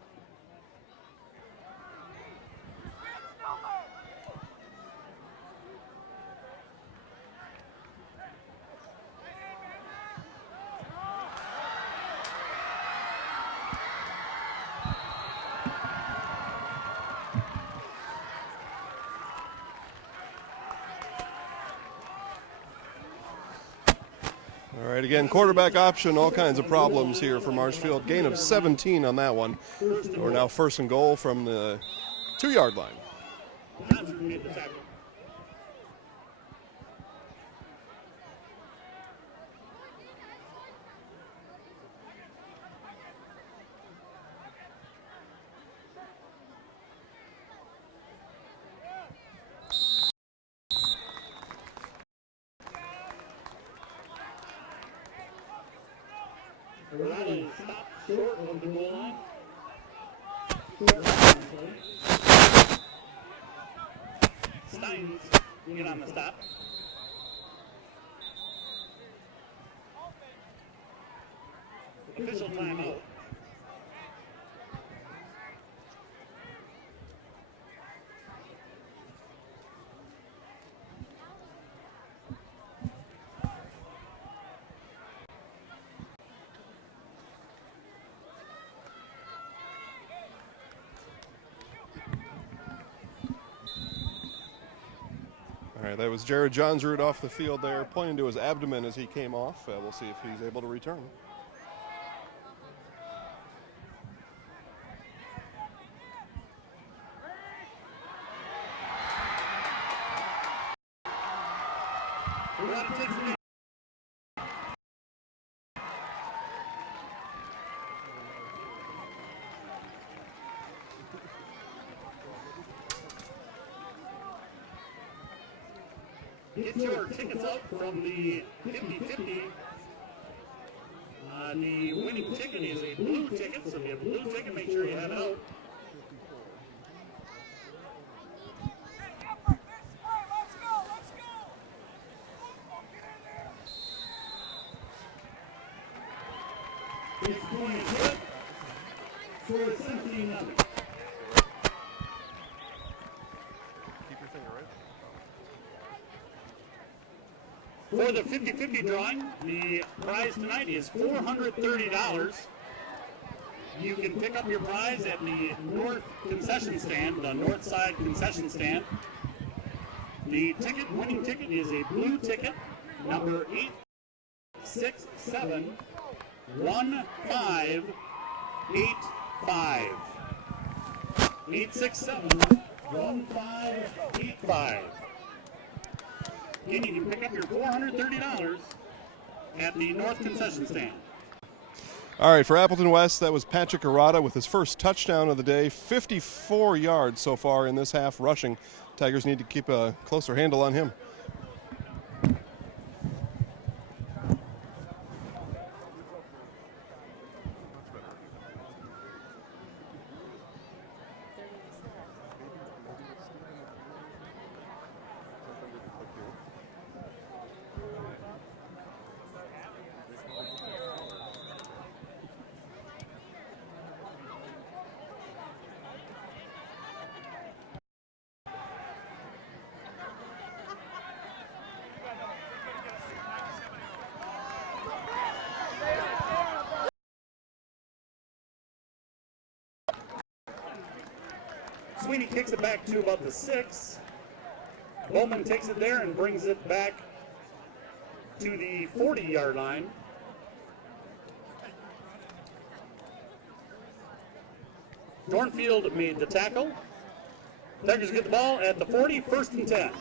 All right, again, quarterback option, all kinds of problems here for Marshfield. Gain of 17 on that one. We're now 1st and goal from the 2-yard line. Made the tackle. Dorado stopped short of the goal line. Steins get on the stop. Official timeout. All right, that was Jared Johnsrud off the field there, pointing to his abdomen as he came off. We'll see if he's able to return. Get your tickets up from the 50-50. The winning ticket is a blue ticket, so if you have a blue ticket, make sure you have it out. It's going good for 17-11. For the 50-50 drawing, the prize tonight is $430. You can pick up your prize at the north concession stand, the north side concession stand. The winning ticket is a blue ticket, number 867-1585. 867-1585. Again, you can pick up your $430 at the north concession stand. All right, for Appleton West, that was Patrick Arata with his first touchdown of the day. 54 yards so far in this half rushing. Tigers need to keep a closer handle on him. Sweeney kicks it back to about the 6. Bowman takes it there and brings it back to the 40-yard line. Dornfield made the tackle. Tigers get the ball at the 40, 1st and 10.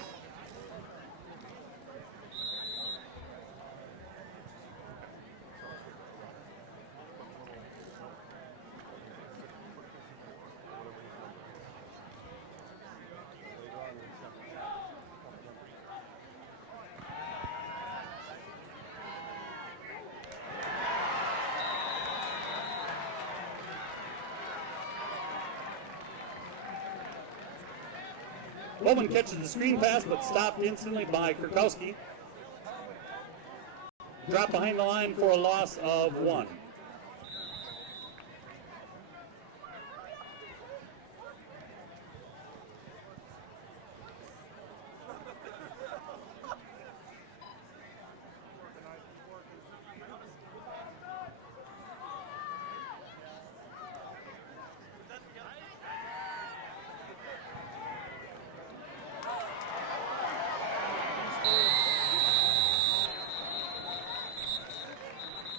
Bowman catches the screen pass, but stopped instantly by Kurkowski. Drop behind the line for a loss of 1.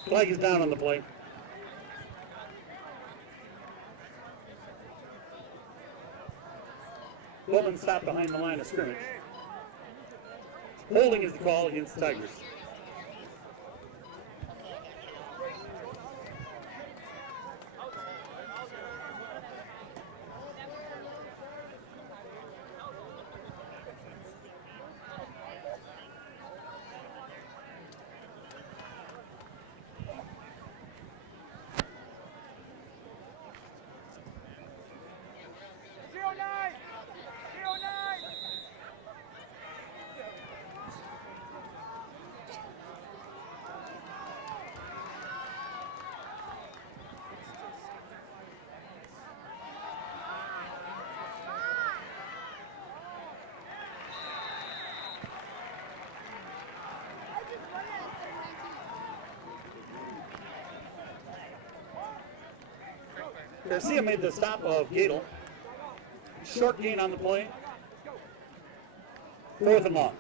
Flag is down on the play. Bowman stopped behind the line of scrimmage. Holding is the call against the Tigers. Garcia made the stop of Gadel. Short gain on the play. 4th and long.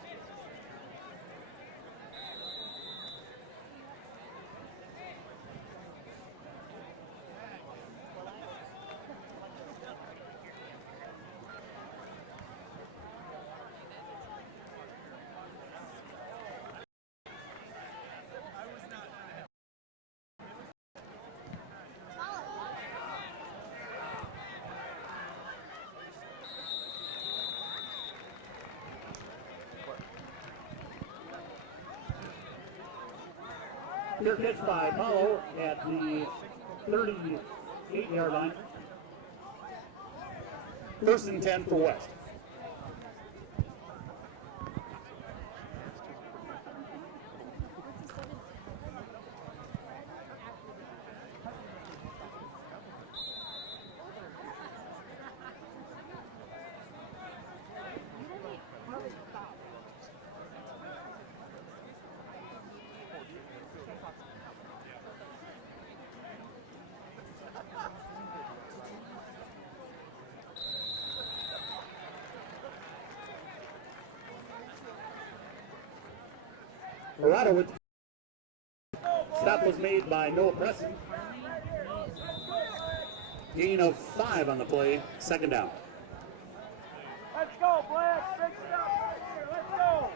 Clear catch by Paulo at the 38-yard line. 1st and 10 for West. Murata with stop was made by Noah Preston. Gain of 5 on the play, second down. Let's go, Blake. Big stop right here. Let's go.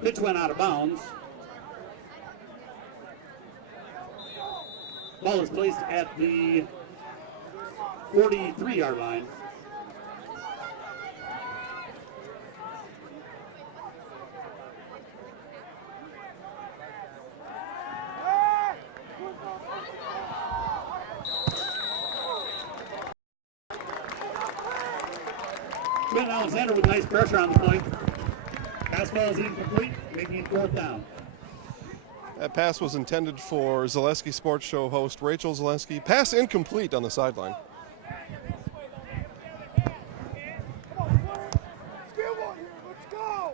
Pitch went out of bounds. Ball is placed at the 43-yard line. Ben Alexander with nice pressure on the play. Pass ball is incomplete, making it fourth down. That pass was intended for Zaleski Sports Show host Rachel Zaleski. Pass incomplete on the sideline. Let's go.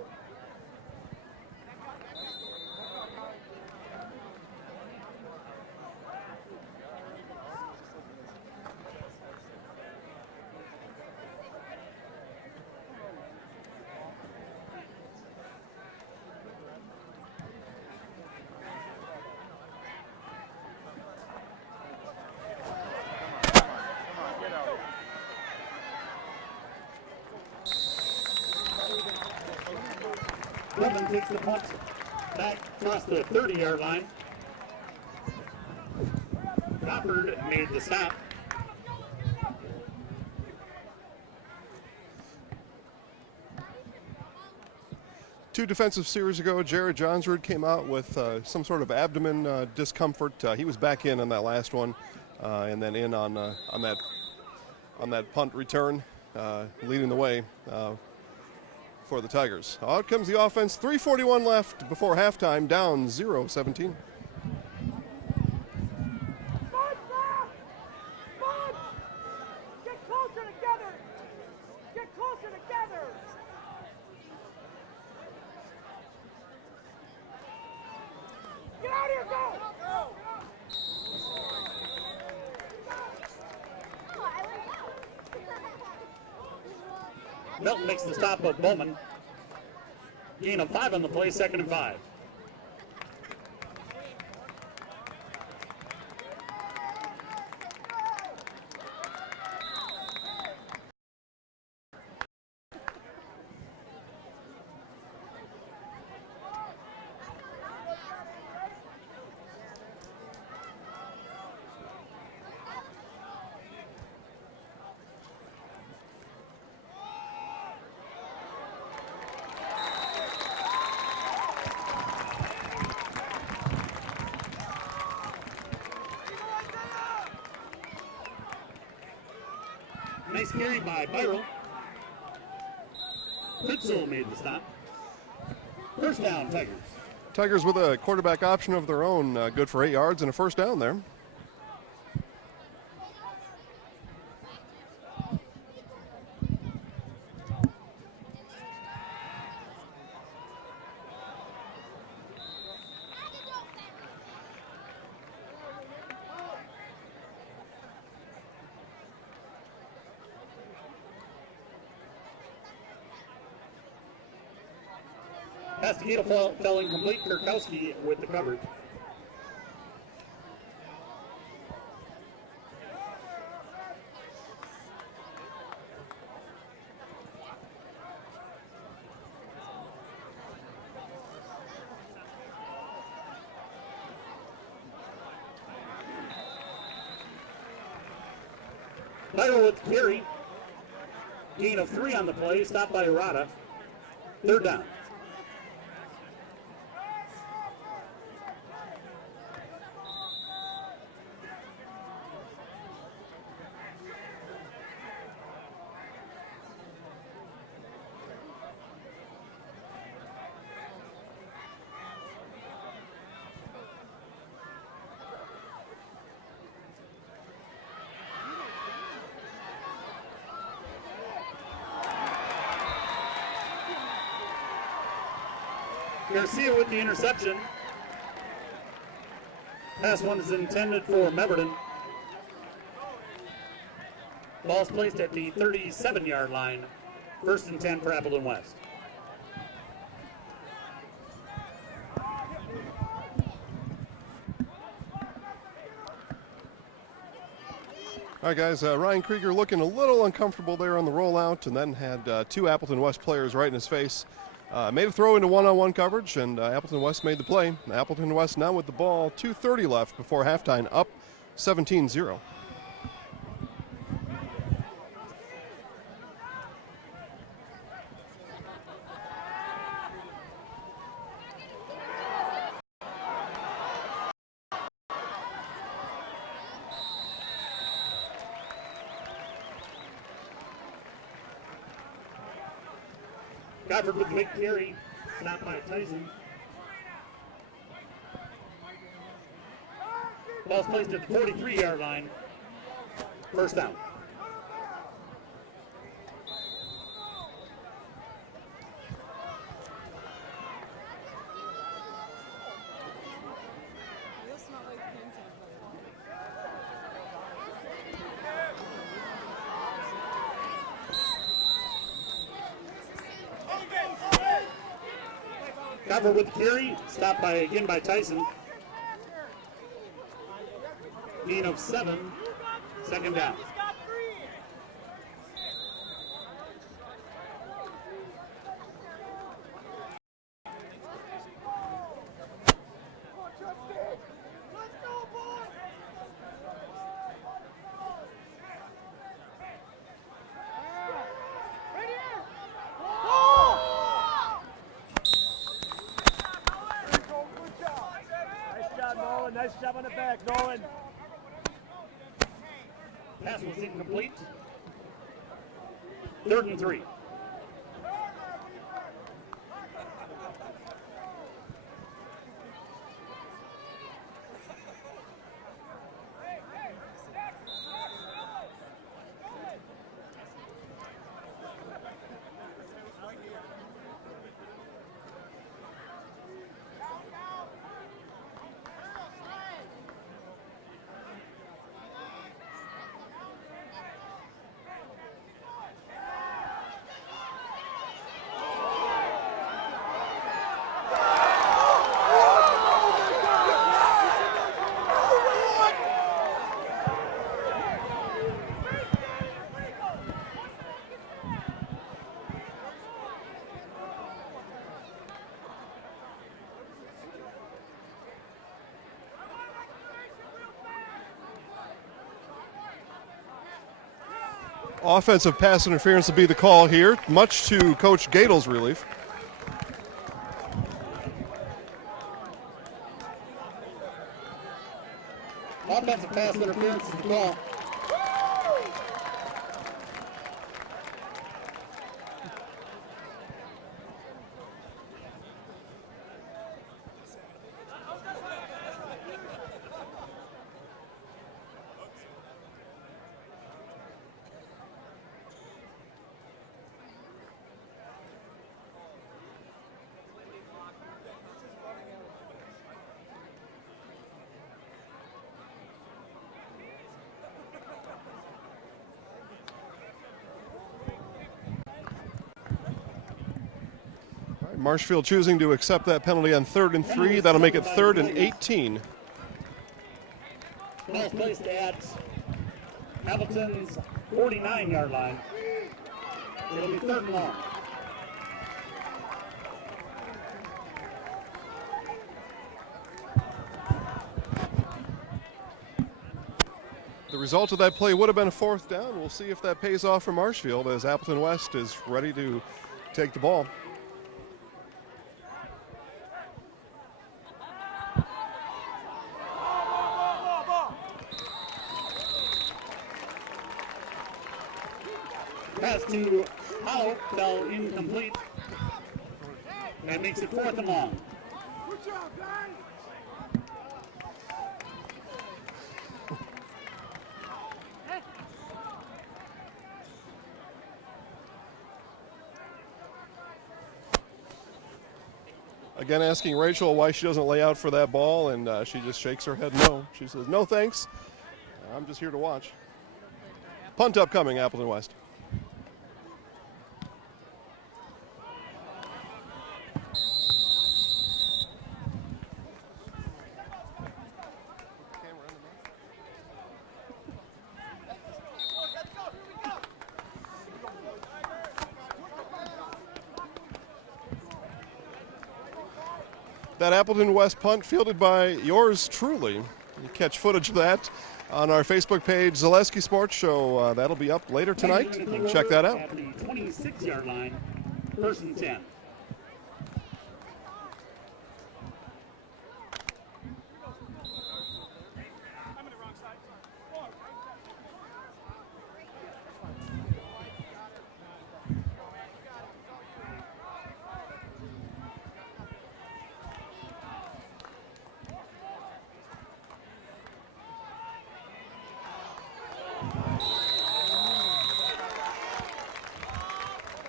Woodland takes the punt back across the 30-yard line. Crawford made the stop. Two defensive series ago, Jared Johnsrud came out with some sort of abdomen discomfort. He was back in on that last one, and then in on that punt return, leading the way for the Tigers. Out comes the offense. 3:41 left before halftime, down 0-17. Get closer together. Get closer together. Get out of here, go! Milton makes the stop of Bowman. Gain of 5 on the play, second and 5. Nice carry by Byron. Pitzel made the stop. First down, Tigers. Tigers with a quarterback option of their own, good for 8 yards and a first down there. Pass to Gito fell incomplete. Kirkowski with the coverage. Lytle with carry. Gain of 3 on the play. Stopped by Arata. Third down. Garcia with the interception. Pass one is intended for Meverton. Ball's placed at the 37-yard line. 1st and 10 for Appleton West. All right, guys, Ryan Krieger looking a little uncomfortable there on the rollout, and then had two Appleton West players right in his face. Made a throw into one-on-one coverage, and Appleton West made the play. Appleton West now with the ball, 2:30 left before halftime, up 17-0. Godford with the big carry, snapped by Tyson. Ball's placed at the 43-yard line. 1st down. Godford with the carry, stopped again by Tyson. Gain of 7, 2nd down. Nice job on the back, Nolan. Pass was incomplete. 3rd and 3. Offensive pass interference will be the call here, much to Coach Gadel's relief. Offensive pass interference is the call. Marshfield choosing to accept that penalty on 3rd and 3. That'll make it 3rd and 18. Ball's placed at Appleton's 49-yard line. It'll be 3rd and long. The result of that play would have been a 4th down. We'll see if that pays off for Marshfield as Appleton West is ready to take the ball. Pass to Hollow fell incomplete. That makes it 4th and long. Good job, guys. Again, asking Rachel why she doesn't lay out for that ball, and she just shakes her head no. She says, no thanks. I'm just here to watch. Punt upcoming, Appleton West. That Appleton West punt fielded by yours truly. You catch footage of that on our Facebook page, Zaleski Sports Show. That'll be up later tonight. Check that out. At the 26-yard line, 1st and 10.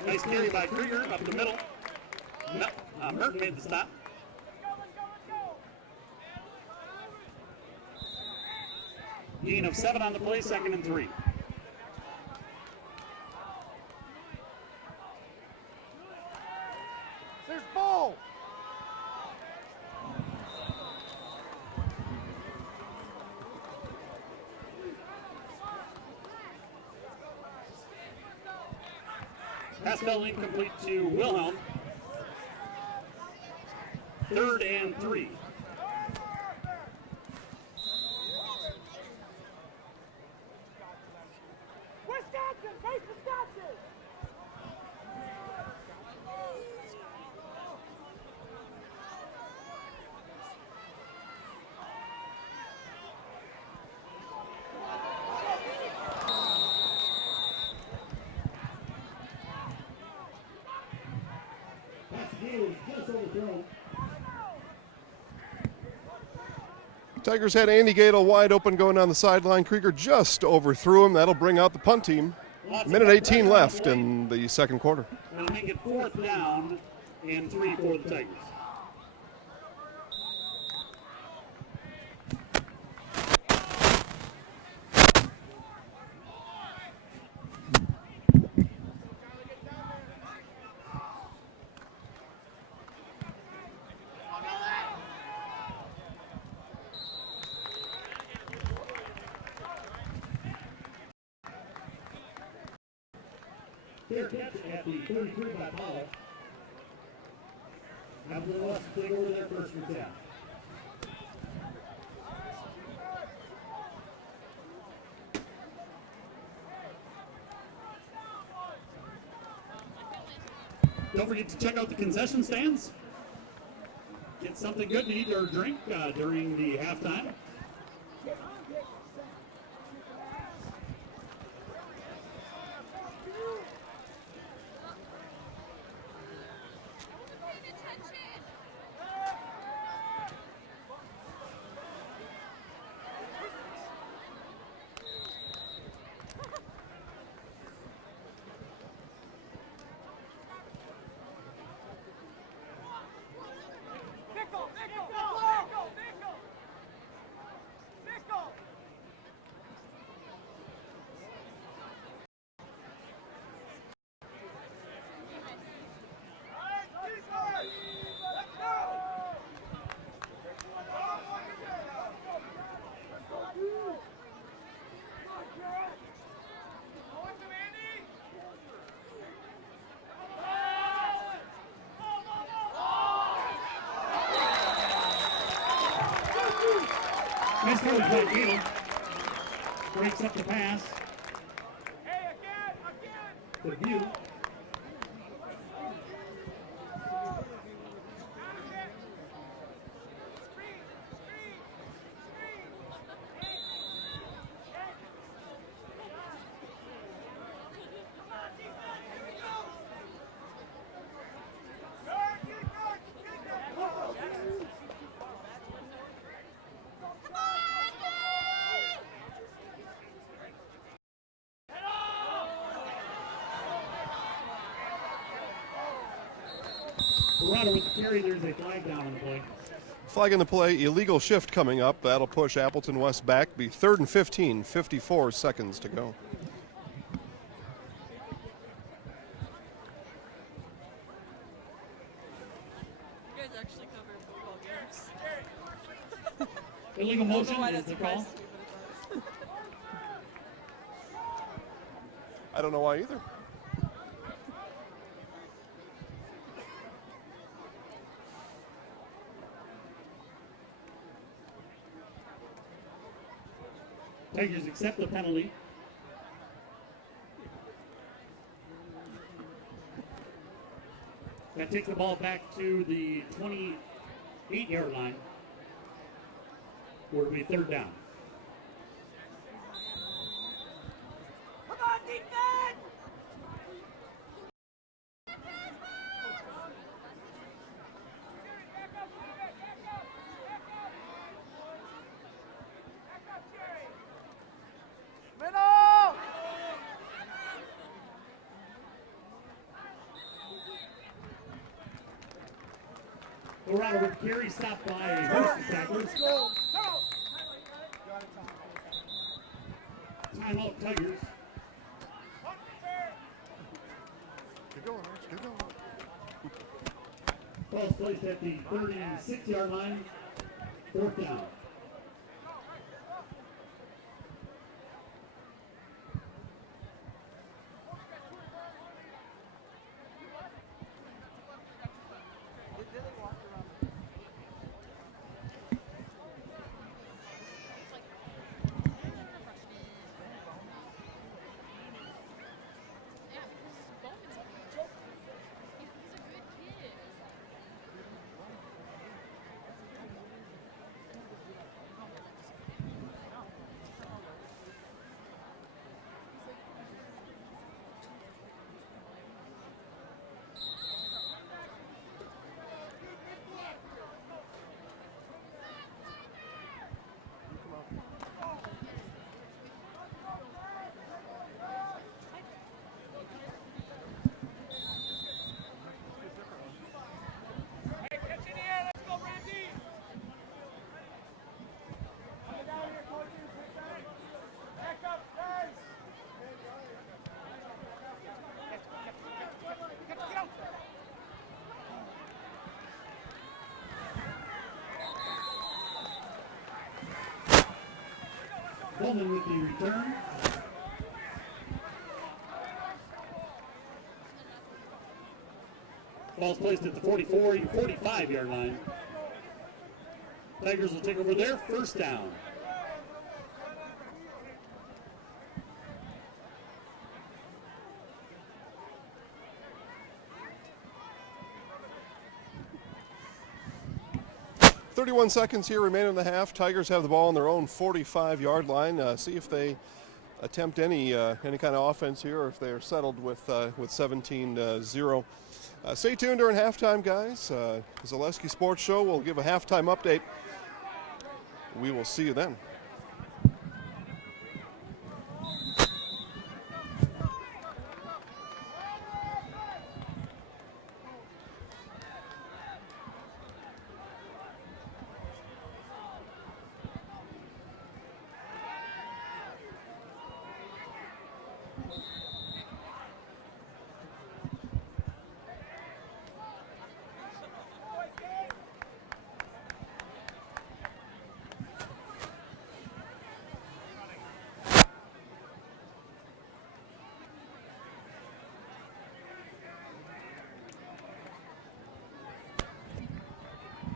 Nice carry by Krieger up the middle. Merton made the stop. Gain of 7 on the play, 2nd and 3. There's ball. Pass ball incomplete to Wilhelm. 3rd and 3. Wisconsin, face Wisconsin. Tigers had Andy Gadel wide open going down the sideline. Krieger just overthrew him. That'll bring out the punt team. Minute 18 left in the second quarter. It'll make it 4th down and 3 for the Tigers. Fair catch at the 33 by Paul. Appleton West take over their 1st and 10. Don't forget to check out the concession stands. Get something good to eat or drink during the halftime. Nice coverage by Gadel. Breaks up the pass. Hey, again. The view. Colorado with the carry. There's a flag down on the play. Flag in the play, illegal shift coming up. That'll push Appleton West back. Be 3rd and 15, 54 seconds to go. You guys actually cover football games. Illegal motion is the call. I don't know why either. Tigers accept the penalty. That takes the ball back to the 28-yard line, where it'll be 3rd down. Come on, defense! Middle! Colorado with carry stopped by a host of tacklers. Timeout Tigers. Keep going, Rich, keep going. Ball's placed at the 36-yard line. 4th down. Coleman with the return. Ball's placed at the 45-yard line. Tigers will take over their 1st down. .31 seconds here remaining in the half. Tigers have the ball on their own 45-yard line. See if they attempt any kind of offense here, or if they are settled with 17-0. Stay tuned during halftime, guys. The Zaleski Sports Show will give a halftime update. We will see you then.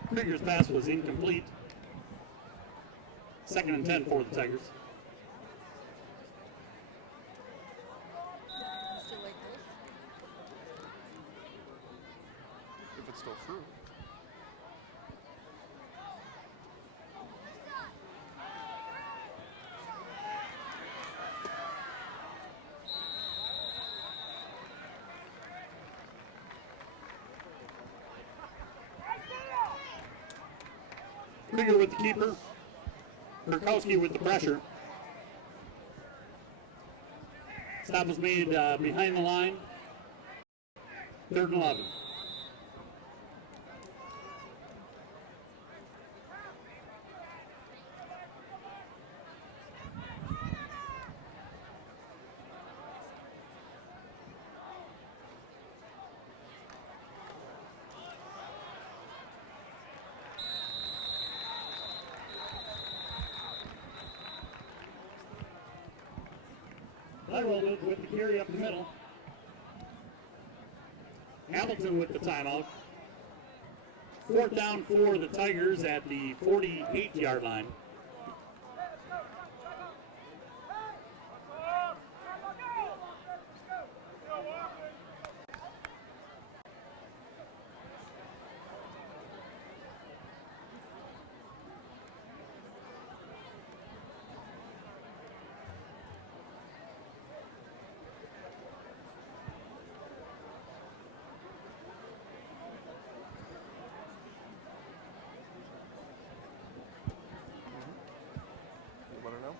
Krieger's pass was incomplete. 2nd and 10 for the Tigers. Still like this? If it's still true. Krieger with the keeper. Kurkowski with the pressure. Stop was made behind the line. 3rd and 11. Lyrold with the carry up the middle. Appleton with the timeout. 4th down for the Tigers at the 48-yard line. You want to know?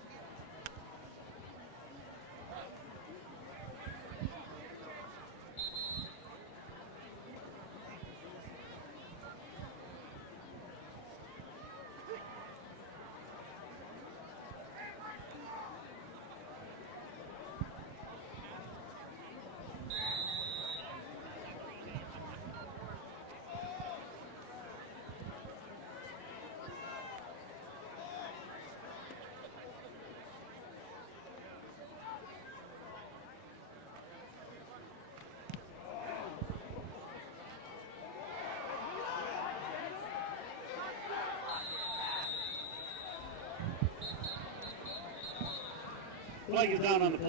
Flag is down on the play.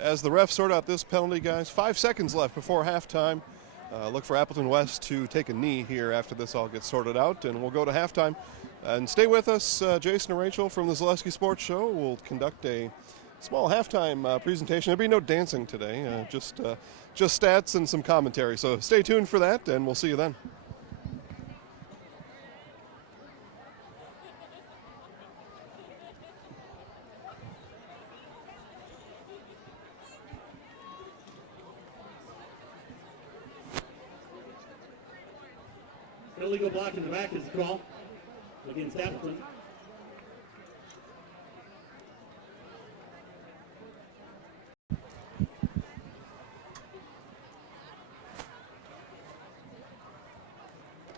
As the refs sort out this penalty, guys, 5 seconds left before halftime. Look for Appleton West to take a knee here after this all gets sorted out, and we'll go to halftime. And stay with us, Jason and Rachel from the Zaleski Sports Show. We'll conduct a small halftime presentation. There'll be no dancing today, just stats and some commentary. So stay tuned for that, and we'll see you then. Illegal block in the back is the call against Appleton.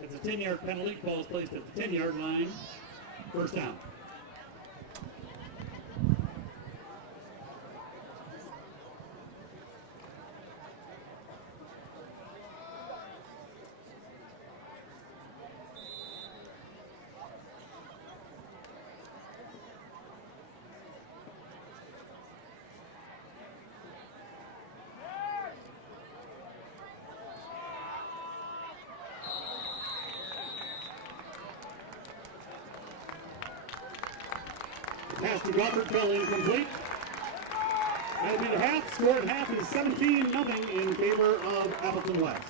It's a 10-yard penalty. Ball is placed at the 10-yard line. 1st down. Pass to Robert fell incomplete. That'll be the half. Score at half is 17-0 in favor of Appleton West.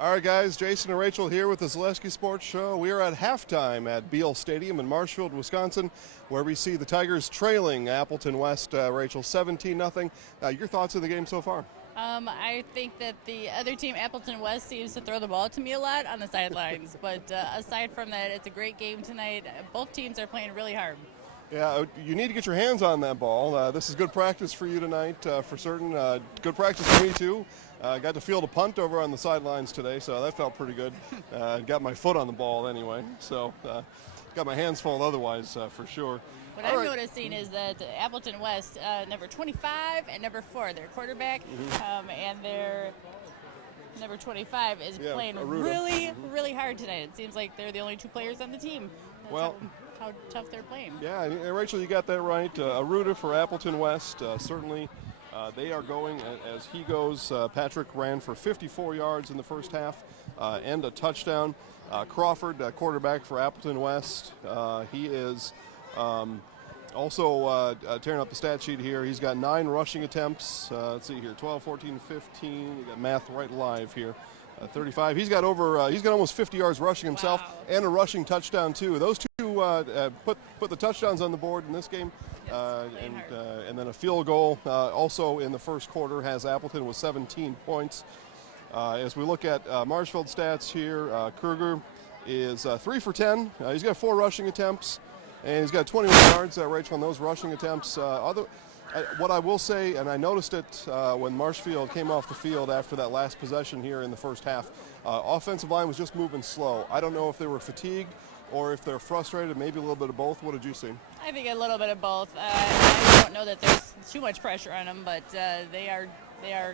All right, guys, Jason and Rachel here with the Zaleski Sports Show. We are at halftime at Beal Stadium in Marshfield, Wisconsin, where we see the Tigers trailing Appleton West, Rachel, 17-0. Your thoughts of the game so far? I think that the other team, Appleton West, seems to throw the ball to me a lot on the sidelines. But aside from that, it's a great game tonight. Both teams are playing really hard. Yeah, you need to get your hands on that ball. This is good practice for you tonight, for certain. Good practice for me, too. Got to field a punt over on the sidelines today, so that felt pretty good. Got my foot on the ball anyway, so got my hands full otherwise, for sure. What I'm noticing is that Appleton West, number 25 and number 4, their quarterback, and their number 25 is playing really hard tonight. It seems like they're the only two players on the team. Well, how tough they're playing. Yeah, and Rachel, you got that right. Aruda for Appleton West. Certainly, they are going as he goes. Patrick ran for 54 yards in the first half and a touchdown. Crawford, quarterback for Appleton West. He is also tearing up the stat sheet here. He's got 9 rushing attempts. Let's see here, 12, 14, 15. You got math right live here. 35. He's got almost 50 yards rushing himself, and a rushing touchdown too. Those two put the touchdowns on the board in this game, and then a field goal also in the first quarter has Appleton with 17 points. As we look at Marshfield stats here, Kruger is 3 for 10. He's got 4 rushing attempts, and he's got 21 yards, Rachel, on those rushing attempts. What I will say, and I noticed it when Marshfield came off the field after that last possession here in the first half, offensive line was just moving slow. I don't know if they were fatigued or if they're frustrated, maybe a little bit of both. What did you see? I think a little bit of both. I don't know that there's too much pressure on them, but they are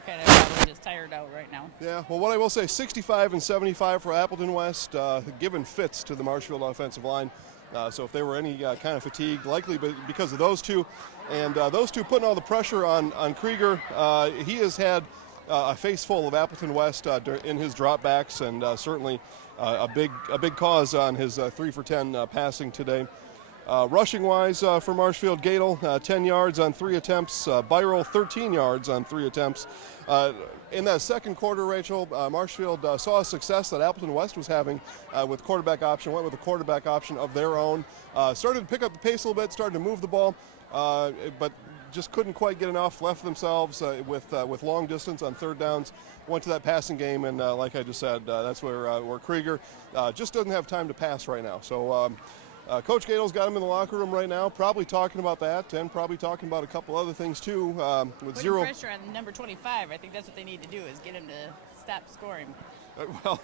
kind of probably just tired out right now. Yeah, well, what I will say, 65 and 75 for Appleton West, given fits to the Marshfield offensive line. So if they were any kind of fatigued, likely because of those two. And those two putting all the pressure on Krieger. He has had a face full of Appleton West in his dropbacks, and certainly a big cause on his 3 for 10 passing today. Rushing-wise for Marshfield, Gadel, 10 yards on 3 attempts. Byrell, 13 yards on 3 attempts. In that second quarter, Rachel, Marshfield saw a success that Appleton West was having with quarterback option, went with a quarterback option of their own. Started to pick up the pace a little bit, started to move the ball, but just couldn't quite get enough, left themselves with long distance on third downs, went to that passing game, and like I just said, that's where Krieger just doesn't have time to pass right now. So Coach Gadel's got him in the locker room right now, probably talking about that and probably talking about a couple other things too. With Putting pressure on number 25, I think that's what they need to do, is get him to stop scoring. Well,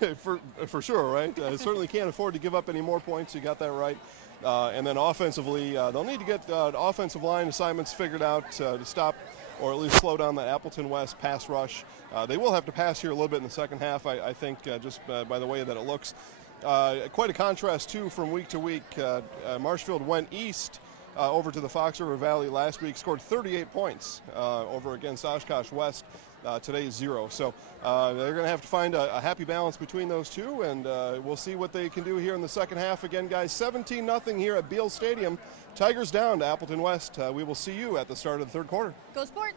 for sure, right? Certainly can't afford to give up any more points. You got that right. And then offensively, they'll need to get offensive line assignments figured out to stop or at least slow down the Appleton West pass rush. They will have to pass here a little bit in the second half, I think, just by the way that it looks. Quite a contrast, too, from week to week. Marshfield went east over to the Fox River Valley last week, scored 38 points over against Oshkosh West. Today is 0. So they're going to have to find a happy balance between those two, and we'll see what they can do here in the second half. Again, guys, 17-0 here at Beal Stadium. Tigers down to Appleton West. We will see you at the start of the third quarter. Go Sports!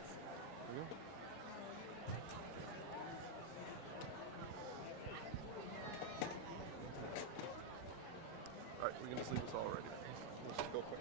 All right, we can just leave this all already. Let's just go quick.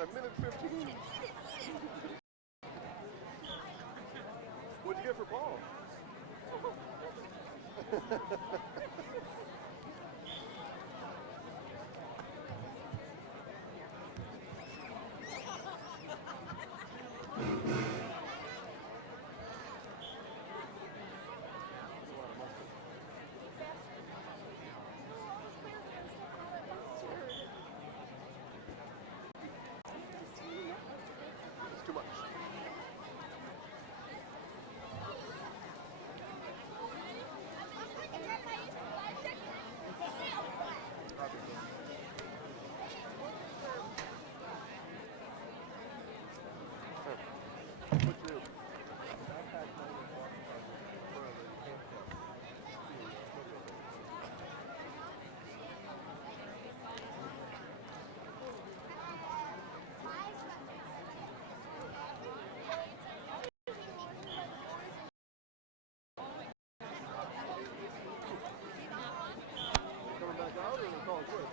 got a minute 15. What'd you get for Paul? It's too much. Coming back out or they call it good?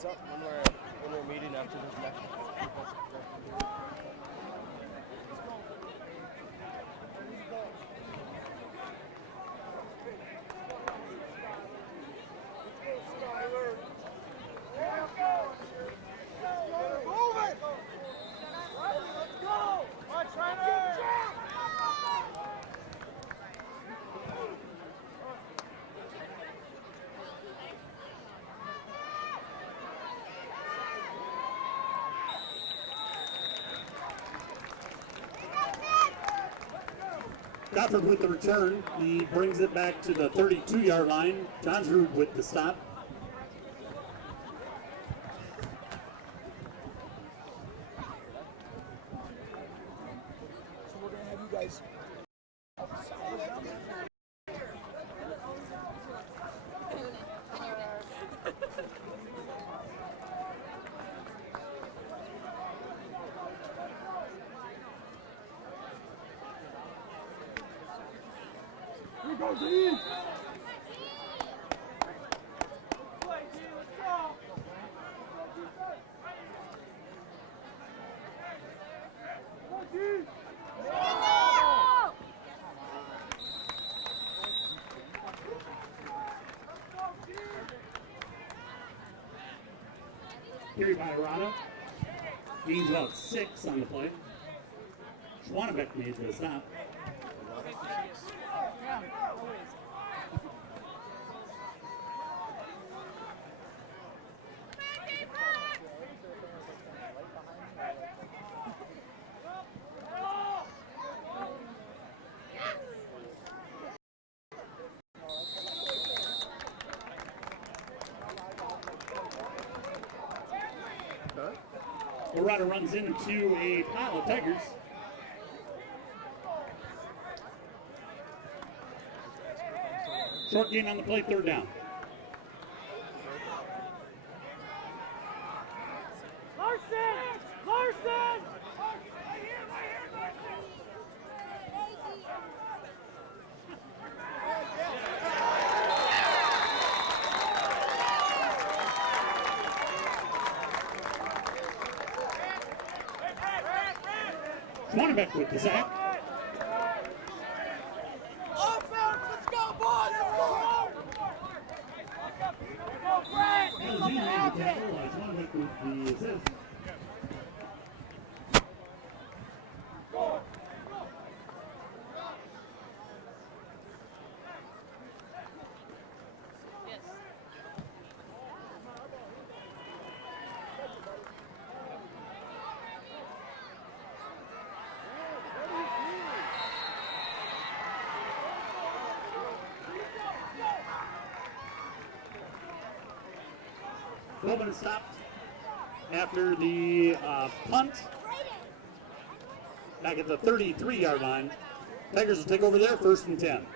What's up? When we're meeting after this match. Gofford with the return. He brings it back to the 32-yard line. Johnsrud with the stop. So we're going to have you guys. Go, Dean! Carry by Arata. Gains about 6 on the play. Schwannebeck made the stop. Arata runs into a pile of Tigers. Short gain on the play, 3rd down. Larson! Larson! Schwannebeck with the sack. Let's go, boys! Schwannebeck with the assist. Yes. Bowman stopped after the punt. Back at the 33-yard line. Tigers will take over there, 1st and 10.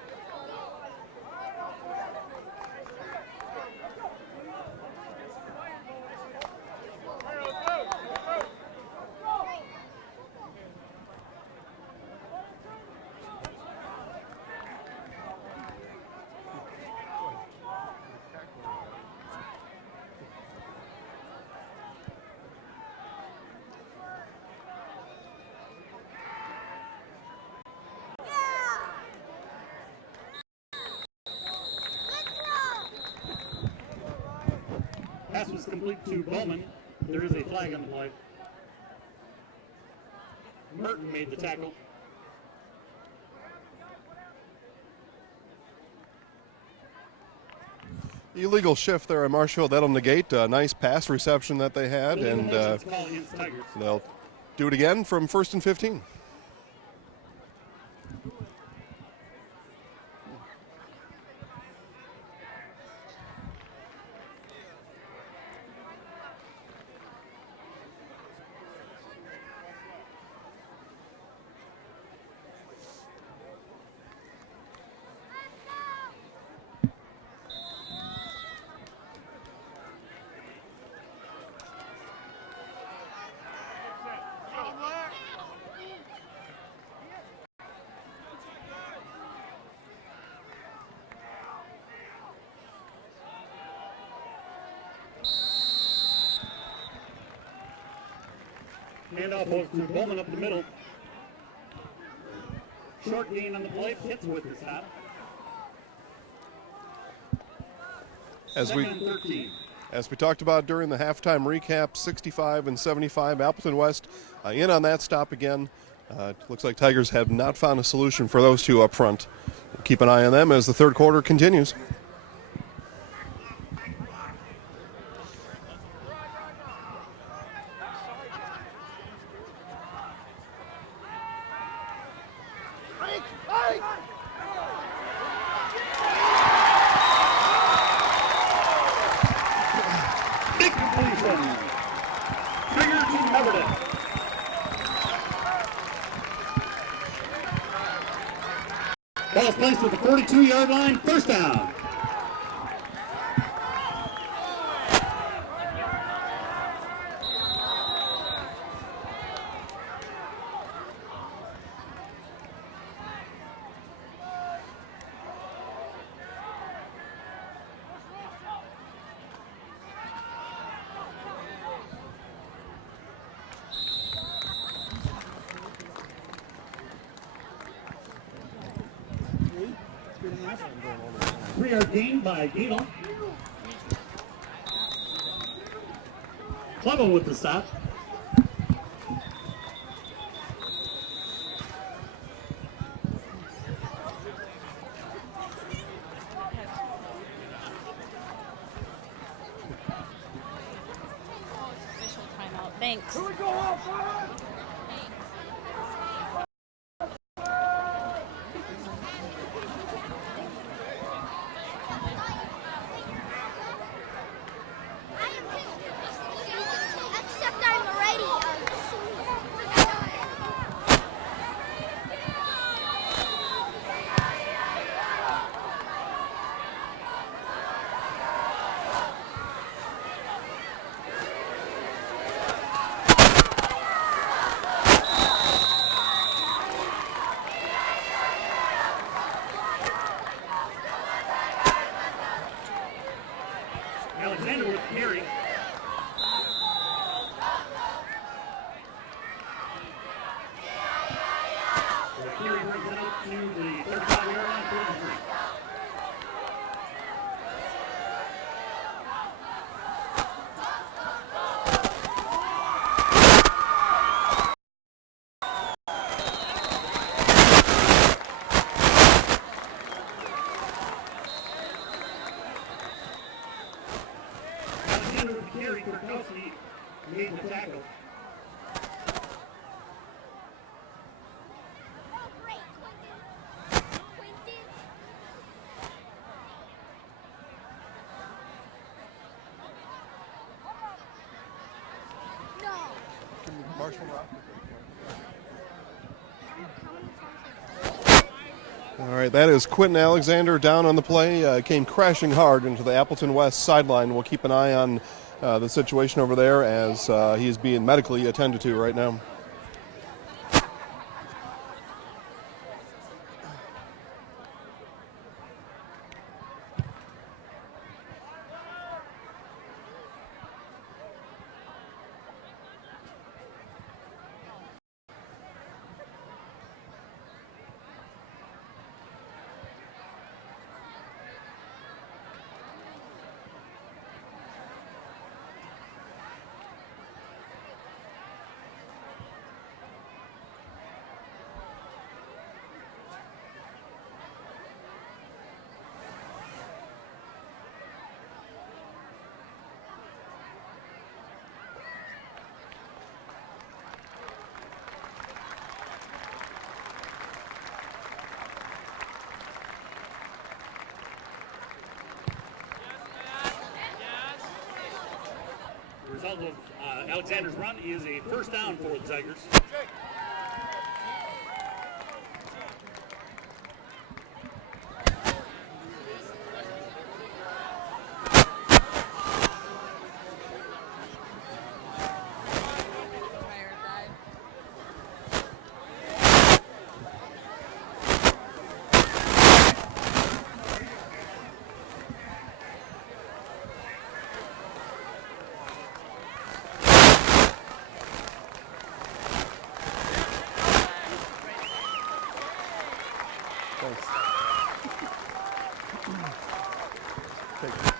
Pass was complete to Bowman. There is a flag on the play. Merton made the tackle. Illegal shift there at Marshfield. That'll negate a nice pass reception that they had, and they'll do it again from 1st and 15. Handoff goes to Bowman up the middle. Short gain on the play. Pitts with the stop. As we talked about during the halftime recap, 65 and 75, Appleton West in on that stop again. It looks like Tigers have not found a solution for those two up front. We'll keep an eye on them as the third quarter continues. Big completion. Tigers covered it. Ball's placed at the 42-yard line. First down. Three-yard gain by Gable. Clevo with the stop. Official timeout. Thanks. Here we go, Alfred! Except I'm ready. Alexander with the carry. The carry brings it up to the 35-yard line, 43. Alexander with the carry. Kurkowski made the tackle. Great, Quentin. Quentin. No. All right, that is Quentin Alexander down on the play. Came crashing hard into the Appleton West sideline. We'll keep an eye on the situation over there as he is being medically attended to right now. The result of Alexander's run is a first down for the Tigers. take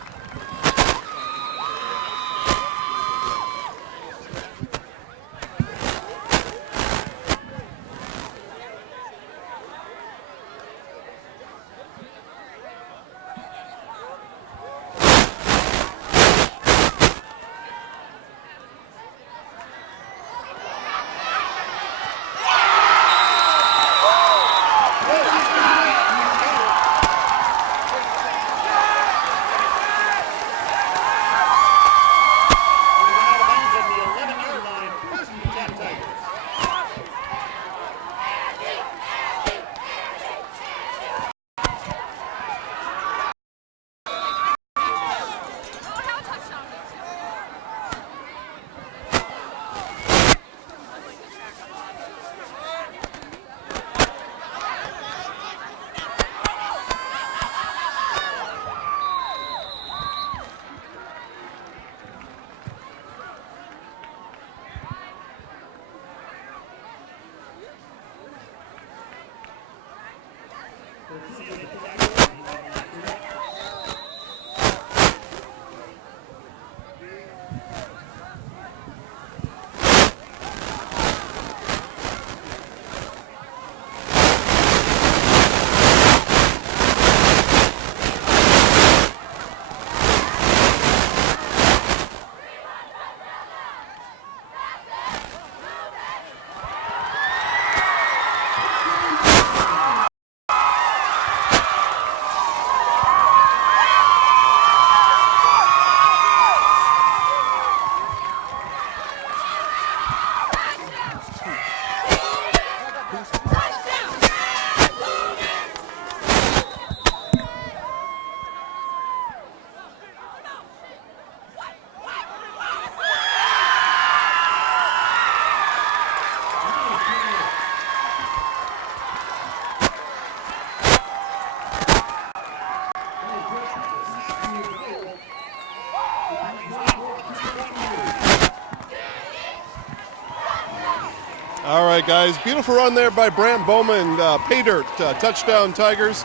All right, guys, beautiful run there by Brant Bowman. Pay dirt, touchdown Tigers.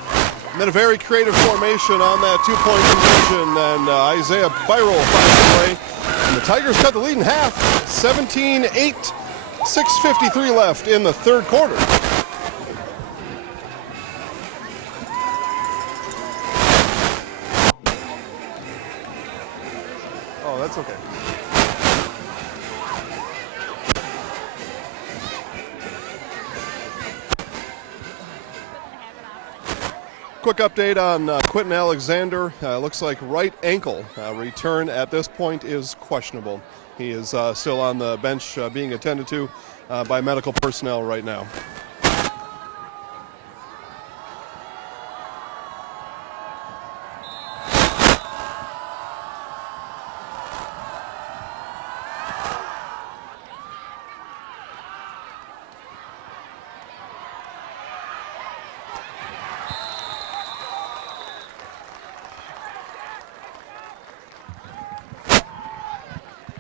And then a very creative formation on that two-point conversion. And Isaiah Byrol finds the way. And the Tigers cut the lead in half, 17-8, 6:53 left in the third quarter. Oh, that's okay. Quick update on Quentin Alexander. Looks like right ankle return at this point is questionable. He is still on the bench being attended to by medical personnel right now.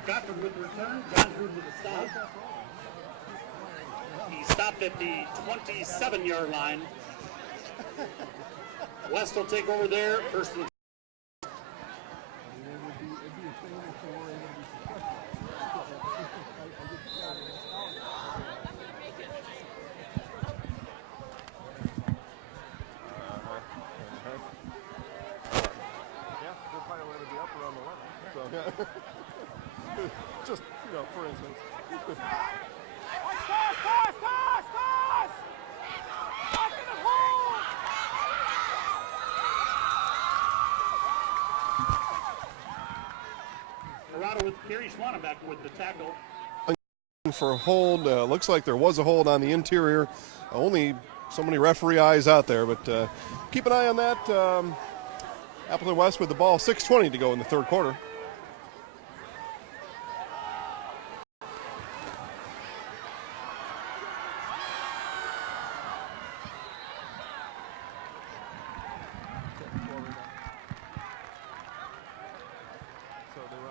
Gofford with the return. John Hood with the stop. He stopped at the 27-yard line. West will take over there. First and Just, for instance. Toss! Back in the hole! Corrado with the carry. Schwanenbeck with the tackle. For a hold, looks like there was a hold on the interior. Only so many referee eyes out there, but keep an eye on that. Appleton West with the ball, 6:20 to go in the third quarter.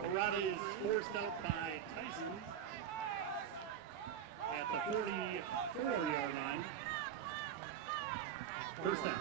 Corrado is forced out by Tyson at the 44-yard line. First down.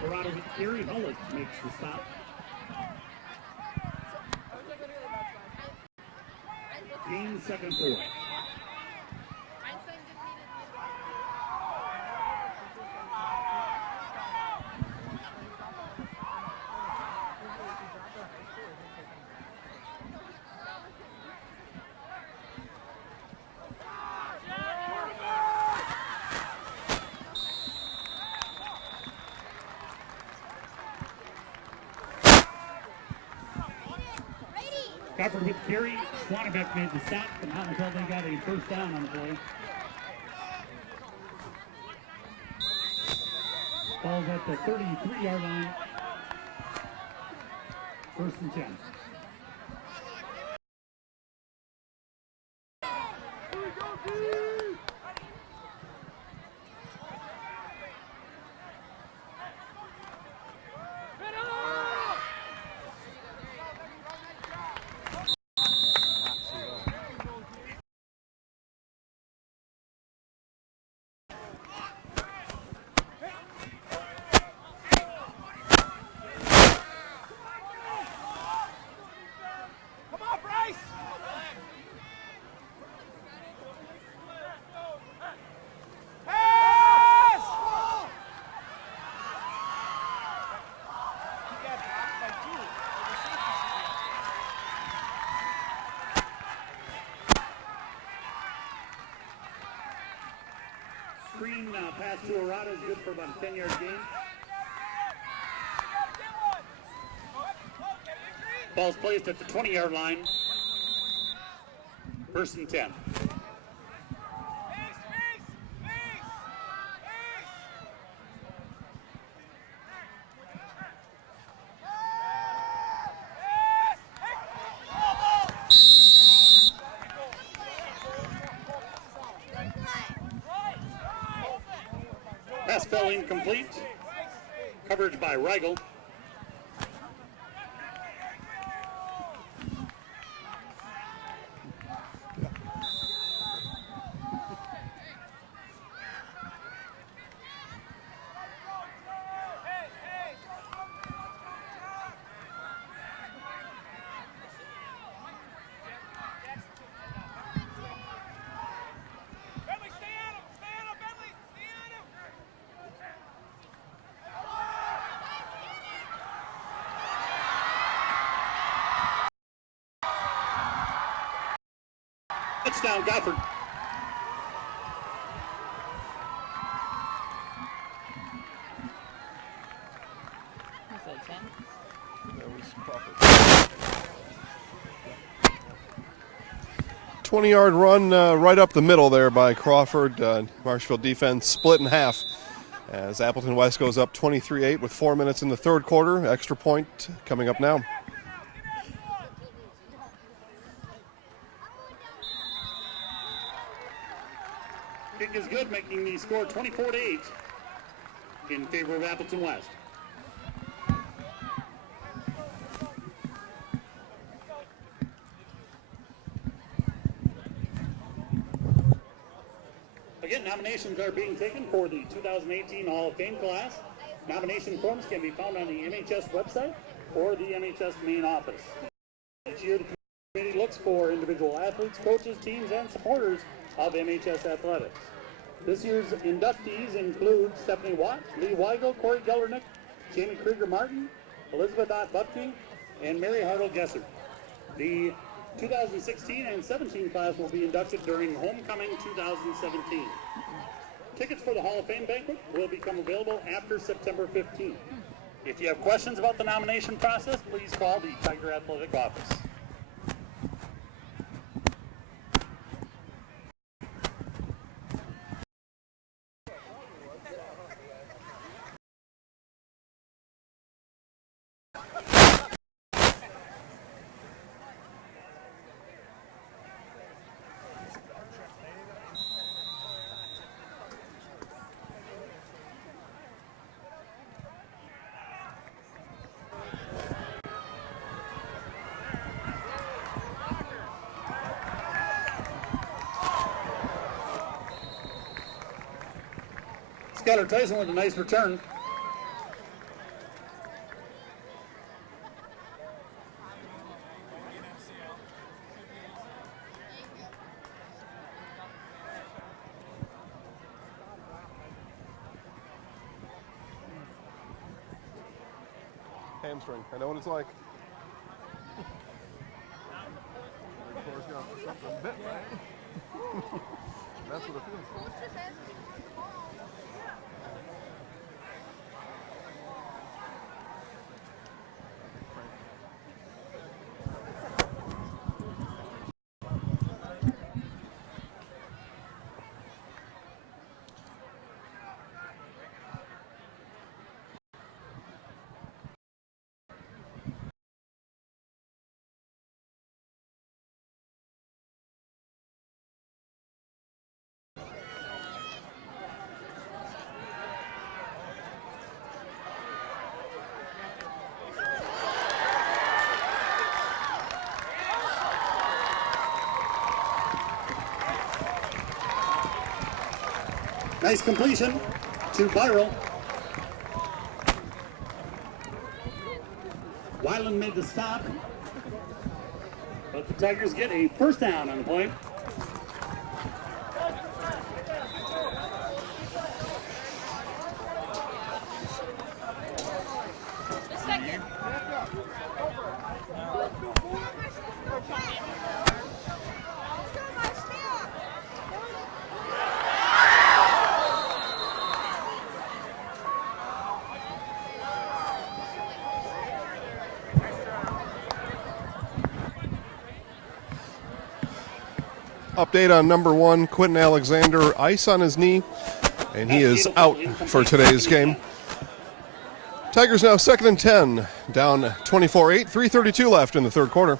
Corrado with Gary Hullet makes the stop. Gain second 4. Covered with Kerry. Schwannebeck made the stop, but not until they got a first down on the play. Ball's at the 33-yard line. First and 10. Screen pass to Arata is good for about a 10-yard gain. Ball's placed at the 20-yard line. First and 10. Pass fell incomplete. Coverage by Reigel. Touchdown, Gofford. Was that 10? That was Crawford. 20-yard run right up the middle there by Crawford. Marshfield defense split in half as Appleton West goes up 23-8 with 4 minutes in the third quarter. Extra point coming up now. Kick is good, making the score 24-8 in favor of Appleton West. Again, nominations are being taken for the 2018 Hall of Fame class. Nomination forms can be found on the MHS website or the MHS main office. Each year, the committee looks for individual athletes, coaches, teams, and supporters of MHS athletics. This year's inductees include Stephanie Watt, Lee Weigel, Corey Gellernick, Jamie Krieger-Martin, Elizabeth Ott Butke, and Mary Hartle Gesser. The 2016 and 17 class will be inducted during Homecoming 2017. Tickets for the Hall of Fame banquet will become available after September 15th. If you have questions about the nomination process, please call the Tiger Athletic office. Skylar Tyson with a nice return. Hamstring. I know what it's like. Floor's got something bit, right? That's what it feels like. Nice completion to Viral. Weiland made the stop, but the Tigers get a first down on the play. Update on number 1, Quentin Alexander, ice on his knee, and he is out for today's game. Tigers now 2nd and 10, down 24-8, 3:32 left in the third quarter.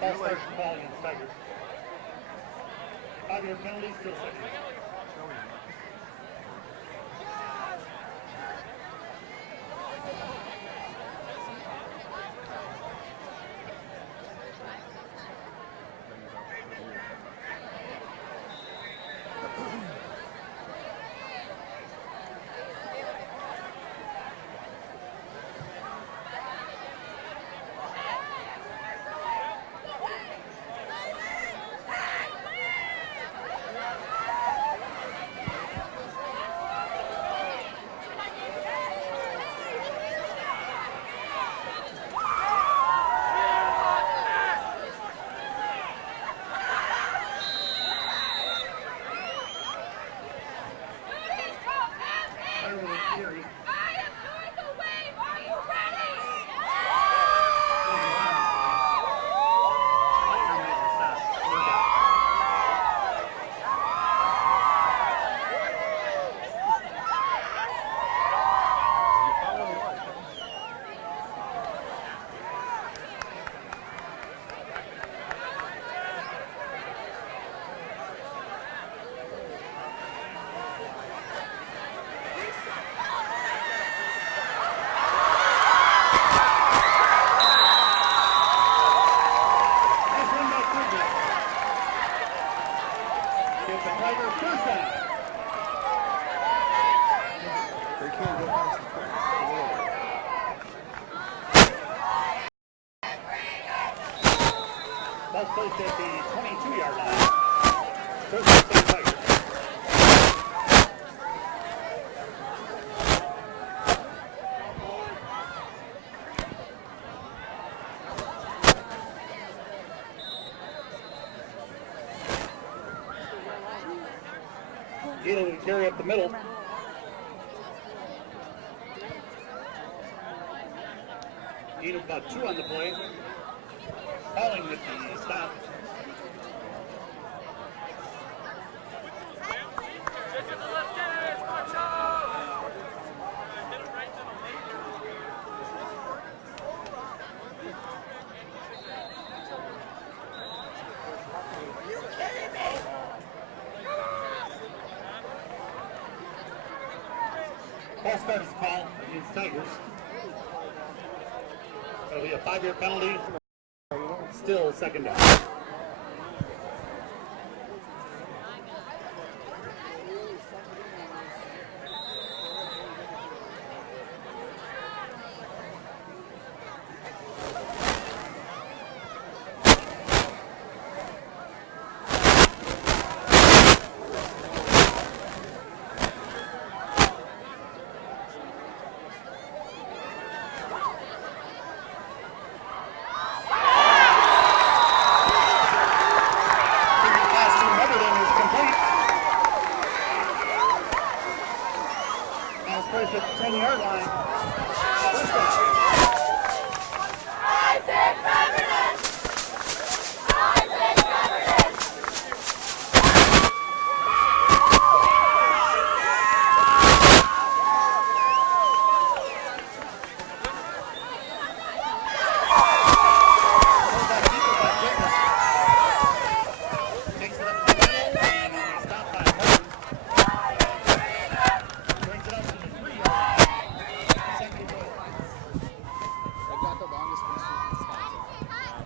Ball starts the ball against Tigers. 5-yard penalty, still second. Ball's placed at the 22-yard line. First and 10 Tigers. Gito will carry up the middle. Gito got 2 on the play. Calling with the stop. Ball starts call against Tigers. That'll be a 5-yard penalty. Still second down. 5-yard line. First down. Isaac Governance! Isaac Governance! Takes it up the middle and they stop by 11. Brings it up to the 3-yard line. Second and goal. They've got the longest win streak in Wisconsin.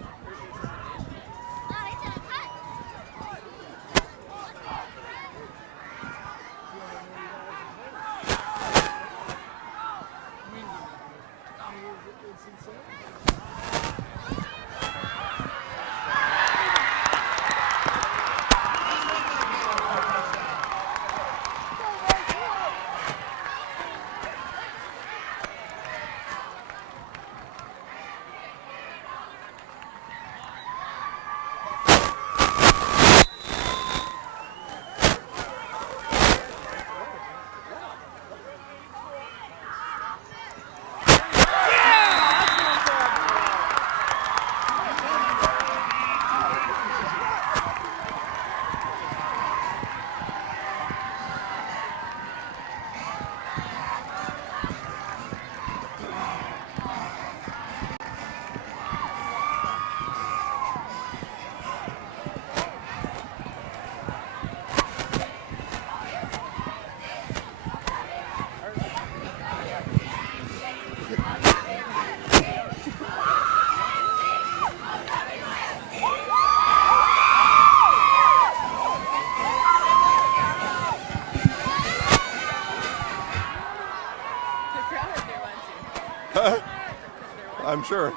I'm sure.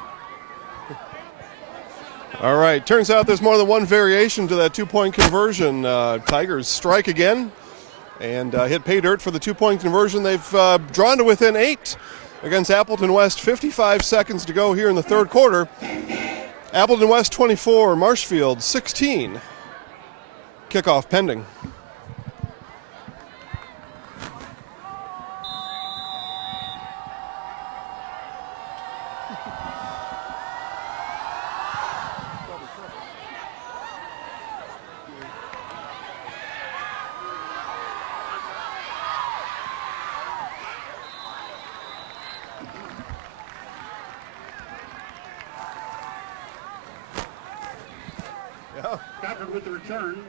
All right, turns out there's more than one variation to that two-point conversion. Tigers strike again and hit pay dirt for the two-point conversion. They've drawn to within 8 against Appleton West. 55 seconds to go here in the third quarter. Appleton West 24, Marshfield 16. Kickoff pending. Crawford with the return.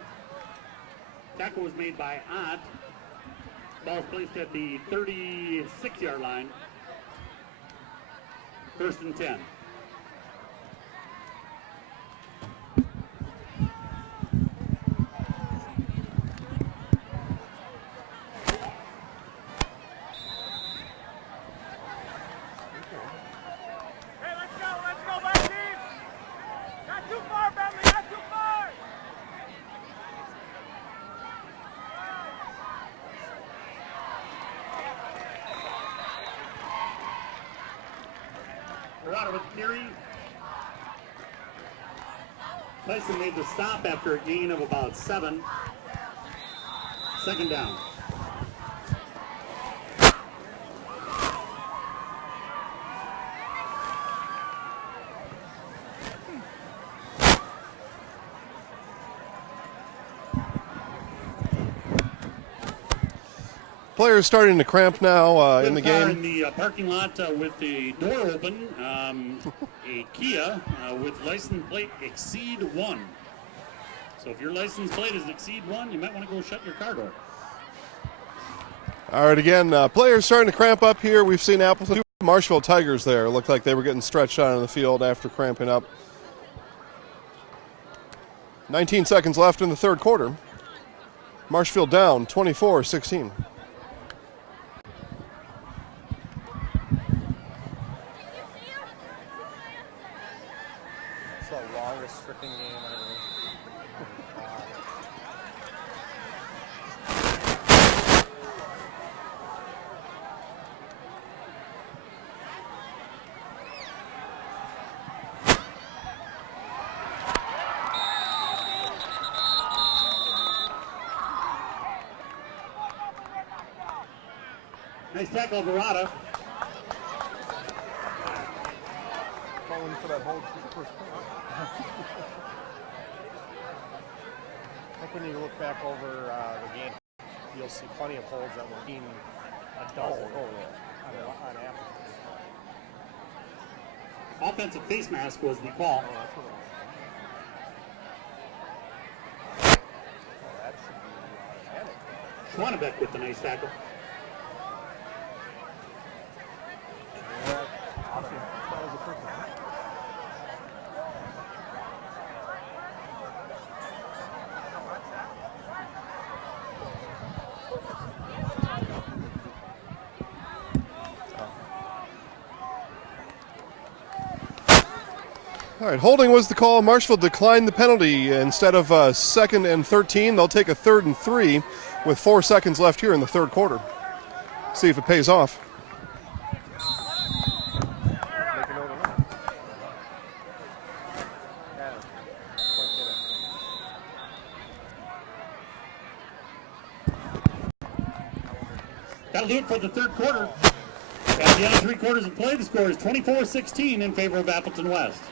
Tackle was made by Ott. Ball's placed at the 36-yard line. First and 10. Hey, let's go, my team! Not too far, Bentley, not too far! Murata with the carry. Tyson made the stop after a gain of about 7. Second down. Players starting to cramp now in the Car game. in the parking lot with the door open. A Kia with license plate exceed 1. So if your license plate is exceed 1, you might want to go shut your car door. All right, again, players starting to cramp up here. We've seen Appleton, Marshfield Tigers there. Looked like they were getting stretched out on the field after cramping up. 19 seconds left in the third quarter. Marshfield down 24-16. It's the longest freaking game ever. Nice tackle of Verada. Calling for that hold first point. I think when you look back over the game, you'll see plenty of holds that were being a dozen on Appleton. Offensive face mask was the call. Schwannebeck with the nice tackle. All right, holding was the call. Marshfield declined the penalty. Instead of 2nd and 13, they'll take a 3rd and 3 with 4 seconds left here in the third quarter. See if it pays off. That'll do it for the third quarter. At the end of 3 quarters of play, the score is 24-16 in favor of Appleton West.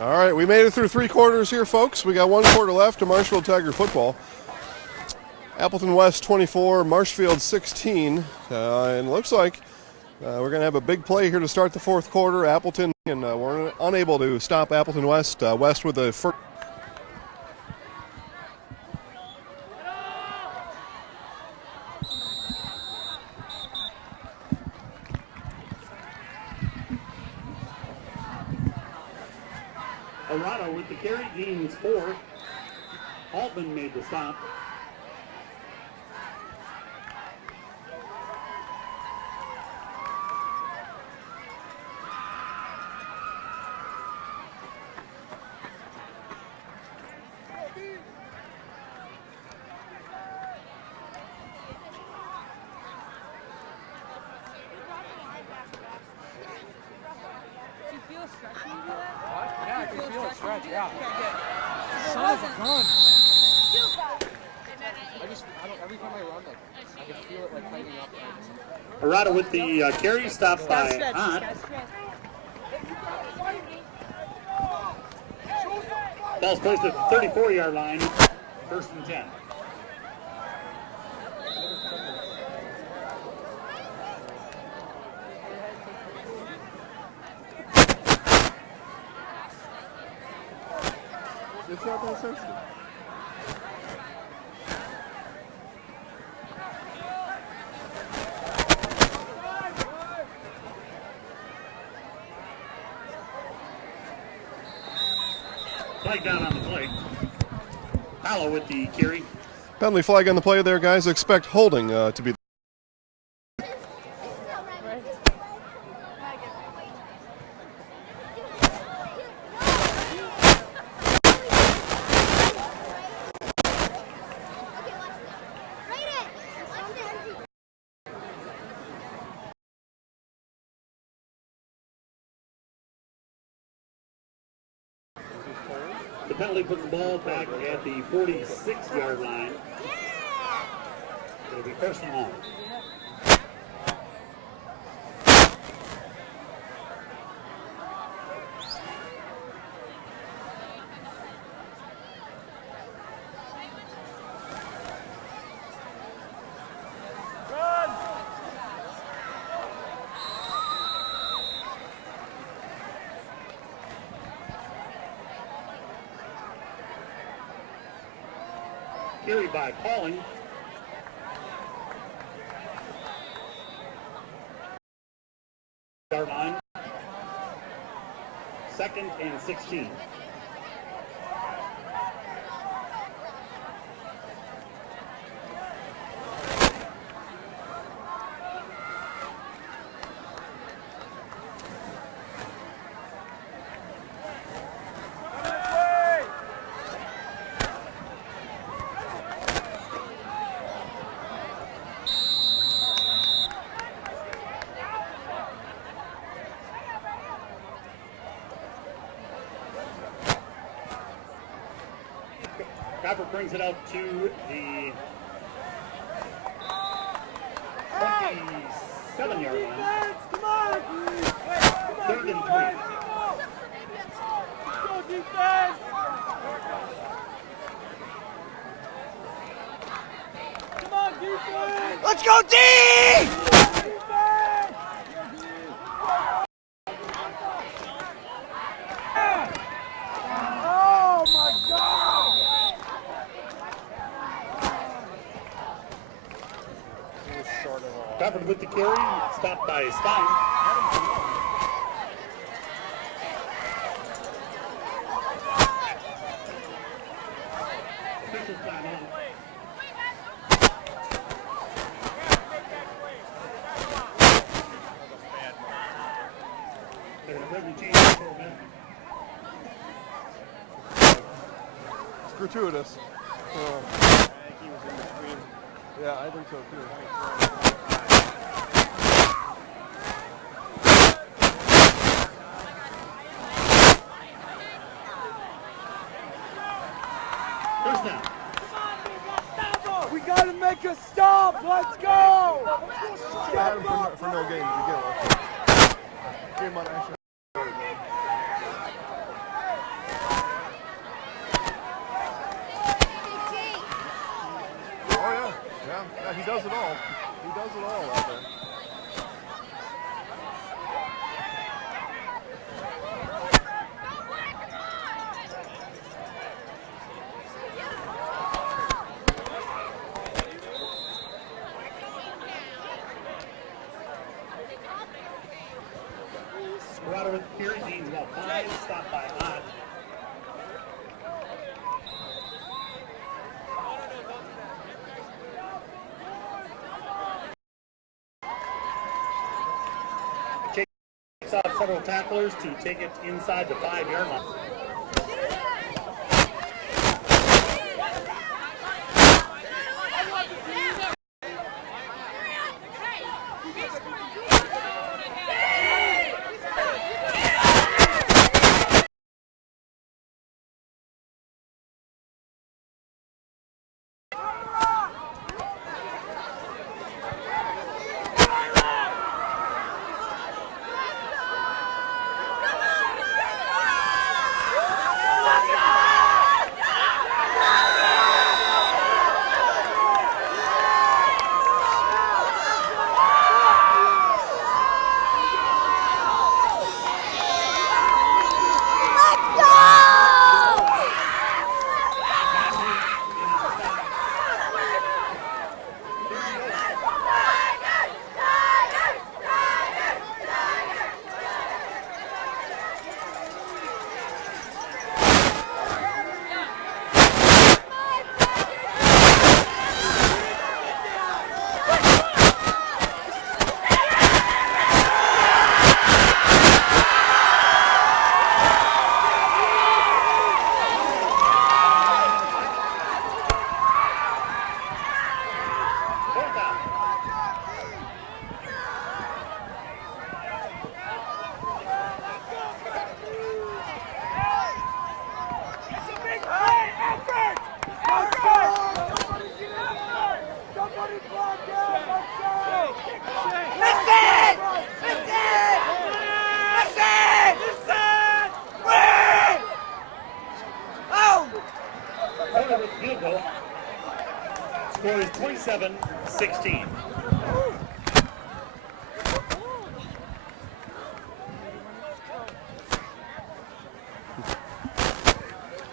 All right, we made it through 3 quarters here, folks. We got 1 quarter left to Marshfield Tiger football. Appleton West 24, Marshfield 16. And it looks like we're going to have a big play here to start the fourth quarter. Appleton, and we're unable to stop Appleton West. West with the first. Arado with the carry, gains 4. Altman made the stop. Arado with the carry, stopped by Hahn. Ball's placed at the 34-yard line, 1st and 10. It's not that sensitive. Flag down on the play. Hallow with the carry. Penalty flag on the play there, guys. Expect holding to be. The penalty puts the ball back at the 46-yard line. It'll be 1st and long. Carried by Pauling. Yard line. 2nd and 16. Copper brings it out to the 27-yard line. Defense, come on! Third and 3. Go defense! Come on, defense! Let's go, D! Defense! Oh my God! Covered with the carry, stopped by Stein. Official timeout. They're going to change it for a minute. It's gratuitous. Yeah, I think so too. First down. We gotta make a stop! Let's go! Should have had him for no gain to begin with. Game on action. Oh yeah, yeah, he does it all. He does it all out there. Squatter with the carry, gains about 5, stopped by Ott. Takes off several tacklers to take it inside the 5-yard line. Field goal. Score is 27-16.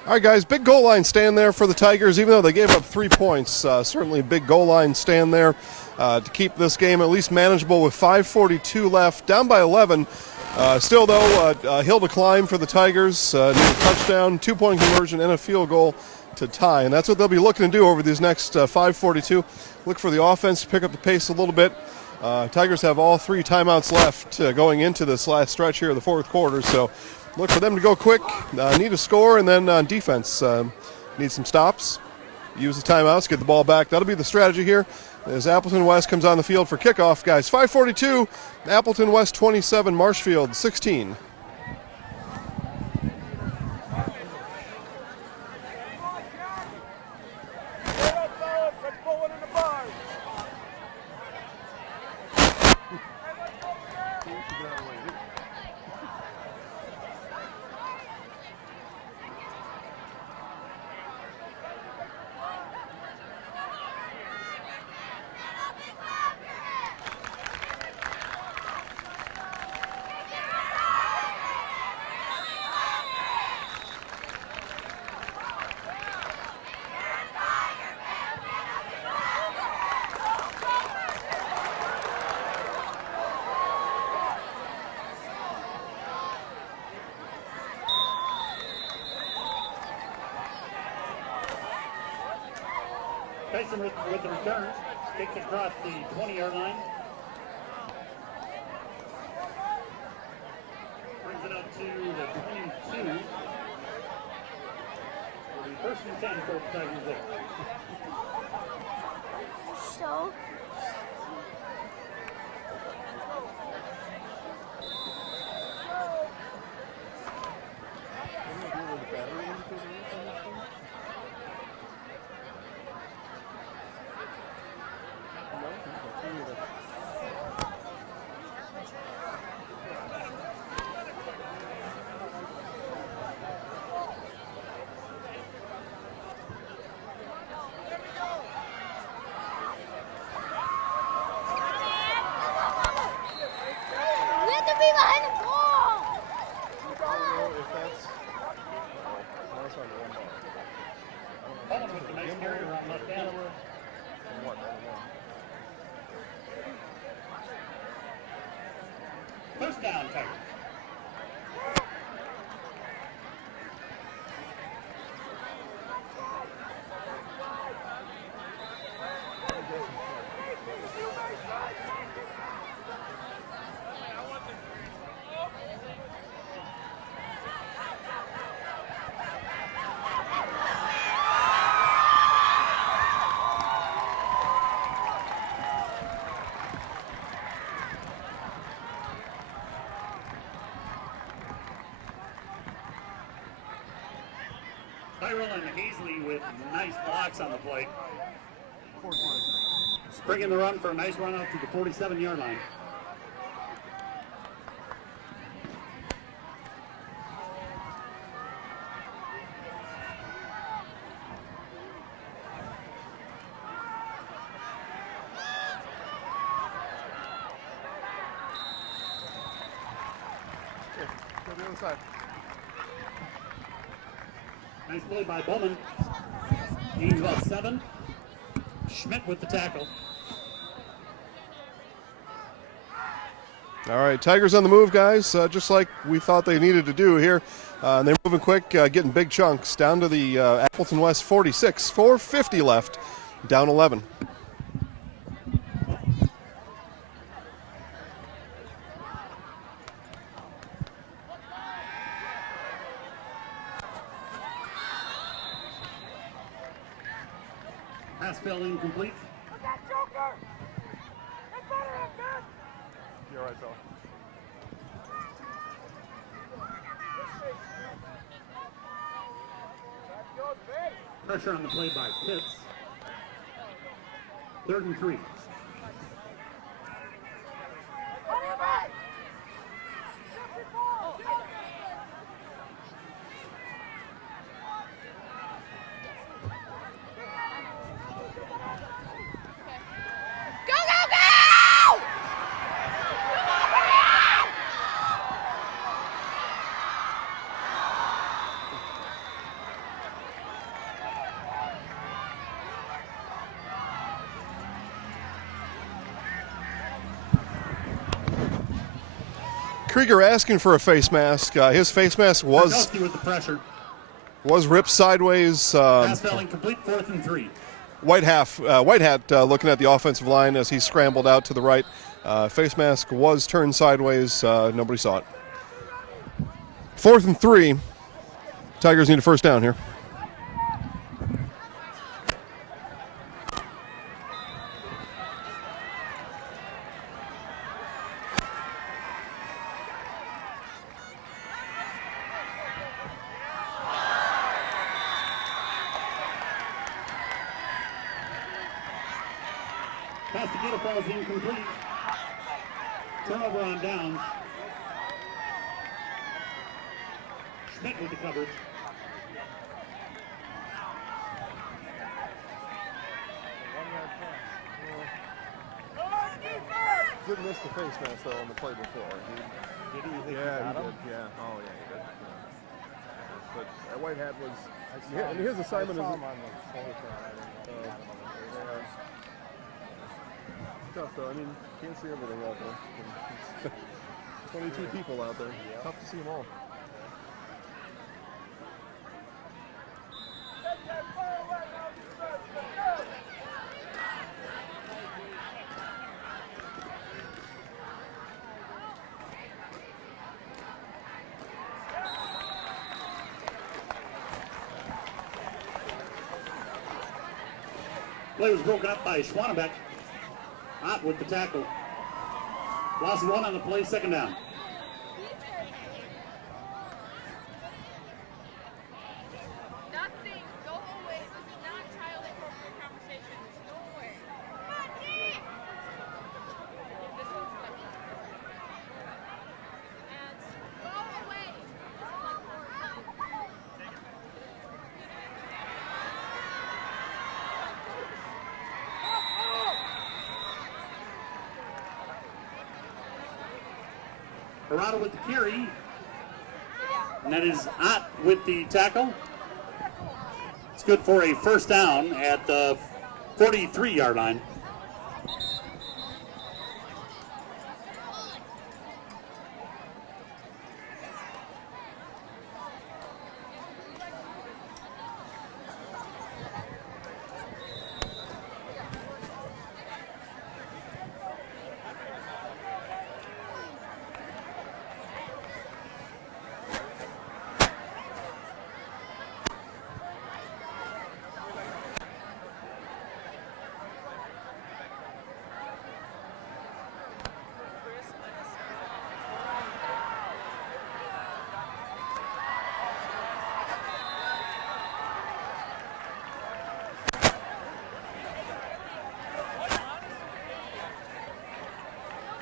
All right, guys, big goal line stand there for the Tigers, even though they gave up 3 points. Certainly a big goal line stand there to keep this game at least manageable with 5:42 left, down by 11. Still, though, a hill to climb for the Tigers. Need a touchdown, 2-point conversion, and a field goal to tie. And that's what they'll be looking to do over these next 5:42. Look for the offense to pick up the pace a little bit. Tigers have all 3 timeouts left going into this last stretch here of the fourth quarter. So look for them to go quick, need a score, and then on defense, need some stops, use the timeouts, get the ball back. That'll be the strategy here as Appleton West comes on the field for kickoff. Guys, 5:42, Appleton West 27, Marshfield 16. Tyson with the return. Kicks across the 20-yard line. Brings it up to the 22. Will be first and 10 for the Tigers there. So. Behind the ball! Bowman with the nice carry around left down. First down, Tigers. Tyrell and Hazley with nice blocks on the play. Springing the run for a nice run out to the 47-yard line. Go to the other side. Nice play by Bowman. Gains about 7. Schmidt with the tackle. All right, Tigers on the move, guys, just like we thought they needed to do here. And they're moving quick, getting big chunks down to the Appleton West 46. 4:50 left, down 11. Pass fell incomplete. What's that, Joker? Hey, better him, man! You're right, fella. Pressure on the play by Pitts. 3rd and 3. Krieger asking for a face mask. His face mask was with the pressure. ripped sideways. Pass fell incomplete. 4th and 3. White Hat looking at the offensive line as he scrambled out to the right. Face mask was turned sideways. Nobody saw it. 4th and 3. Tigers need a first down here. Pass to get a falls incomplete. Turnover on downs. Schmidt with the coverage. Didn't miss the face mask though on the play before. Did he think he Yeah, got he him? did. Yeah. Oh yeah, he did. But White Hat was. And his assignment I saw is. him on the shoulder turn. I didn't know he got him on the face. Tough though. I mean, can't see everything out there. 22 people out there. Tough to see them all. Play was broken up by Schwanebeck. Ott with the tackle. Lost one on the play, second down. Nothing. Go away. This is not child appropriate conversations. Go away. This one's funny. And go away. Harada with the carry. And that is Ott with the tackle. It's good for a first down at the 43-yard line.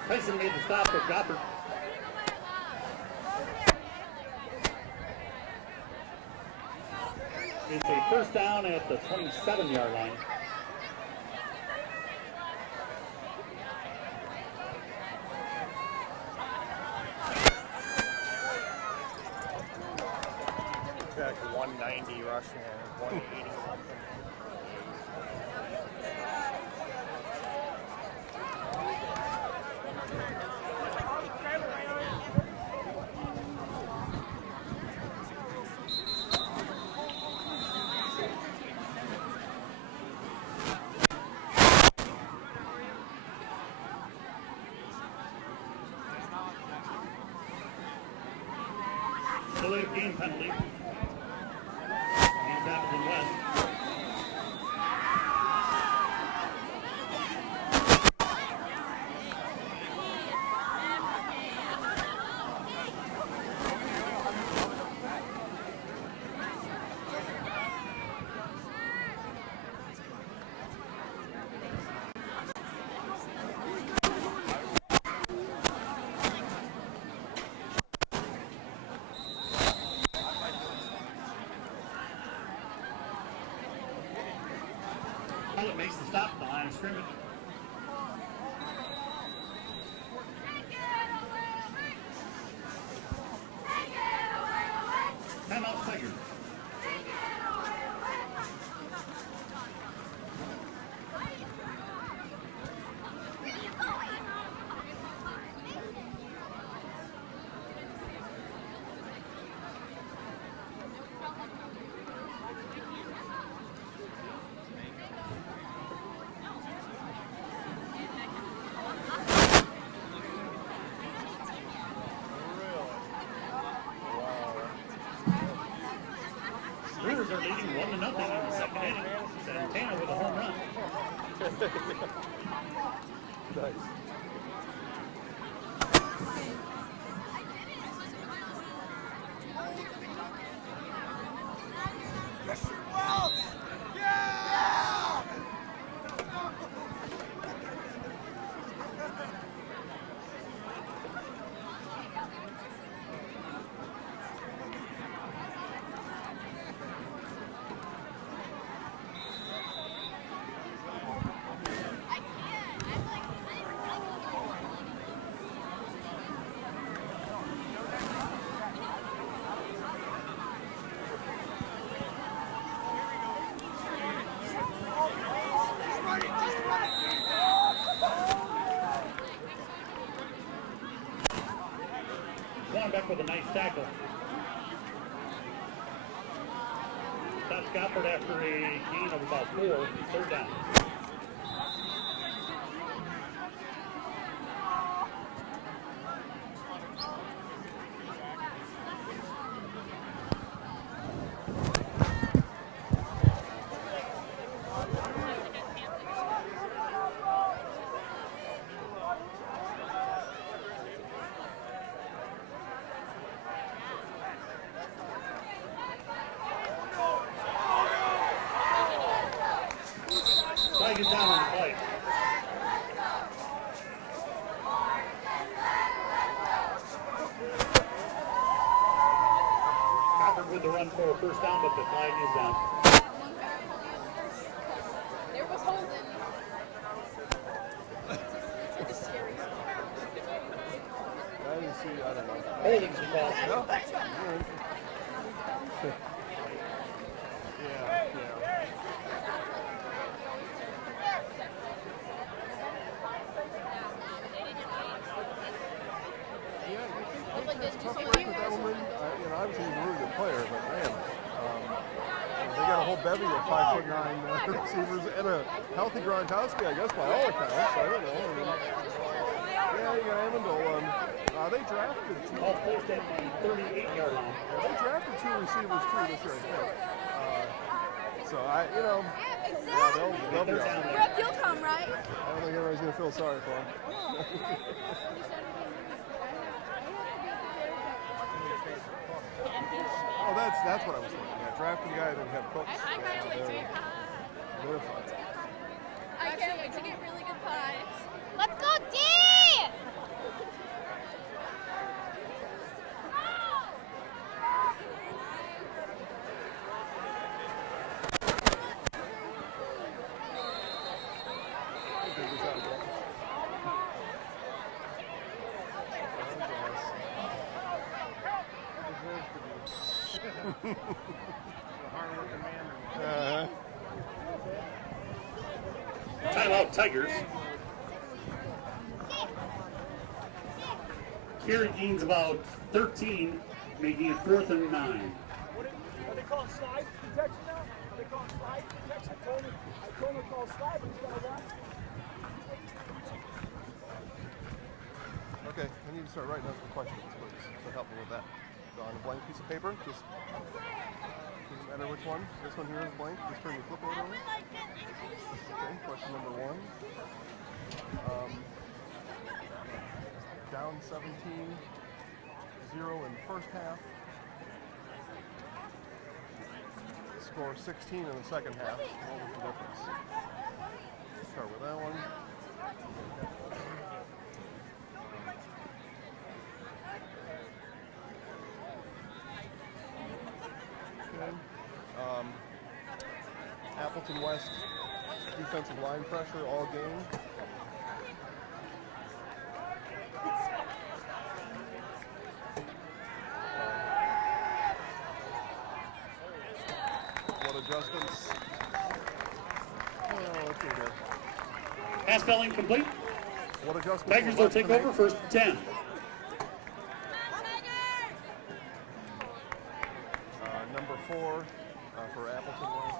Tyson made the stop for Goppert. It's a first down at the 27-yard line. Back 190 rushing and 180 something. Delayed game penalty. Against Appleton West. Pilot makes the stop at the line of scrimmage. Timeout Tigers. Brewers are leading 1-0 in the second inning. Santana with a home run. Nice. Back with a nice tackle. Stops Goppert after a gain of about 4, third down. get down on the play. Covered with the run for a first down, but the flag is down. There was holding. I didn't see, I don't know. Holding's the call. No? Yeah. Tough break with Edelman. Obviously he's a really good player, but man, they got a whole bevy of 5'9" receivers and a healthy Gronkowski, I guess, by all accounts. I don't know. Yeah, you got Amendola. They drafted two. Ball placed at the 38-yard line. They drafted two receivers too this year, I think. So they'll be out. Brooke, you'll come, right? I don't think everybody's gonna feel sorry for him. Oh, that's what I was thinking. Yeah, drafting guy that have cooks. I can't wait to get pie. I can't wait to get really good pies. Let's go, D! Timeout, Tigers. Carry gains about 13, making it 4th and 9. Are they calling slide protection now? Are they calling slide protection? I told him to call slide, but he's got to run. Okay, I need to start writing down some questions, please. So help me with that. So on a blank piece of paper, just doesn't matter which one. This one here is blank. Just turn your clipboard over. Okay, question number 1. Down 17-0 in the first half. Score 16 in the second half. What was the difference? Start with that one. Okay. Appleton West defensive line pressure all game. What adjustments? Let's see here. Pass spelling complete. What adjustments? Tigers will take over 1st and 10. Number 4 for Appleton was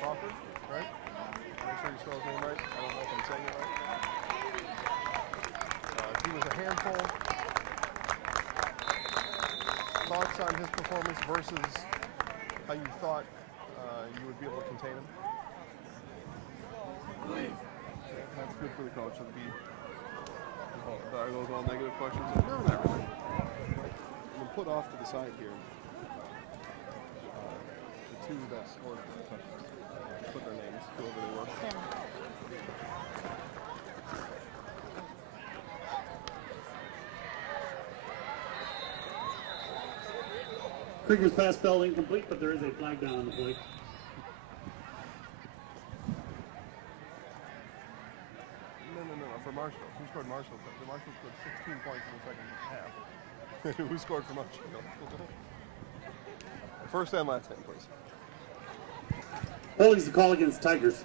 Crawford, right? Make sure you spell his name right. I don't know if I'm saying it right. He was a handful. Thoughts on his performance versus how you thought you would be able to contain him? That's good for the coach. Are those all negative questions? No, not really. I'm going to put off to the side here the 2 that scored for the touchdowns. Put their names, whoever they were. Krieger's pass spelled incomplete, but there is a flag down on the play. No. For Marshfield. Who scored Marshfield? Marshfield scored 16 points in the second half. Who scored for Marshfield? First and last name, please. Holding's the call against Tigers.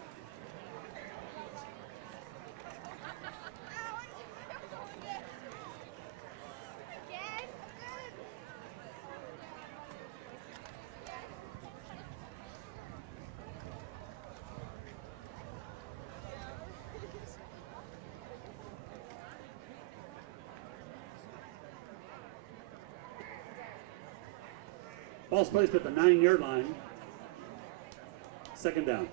Ball's placed at the 9-yard line. 2nd down.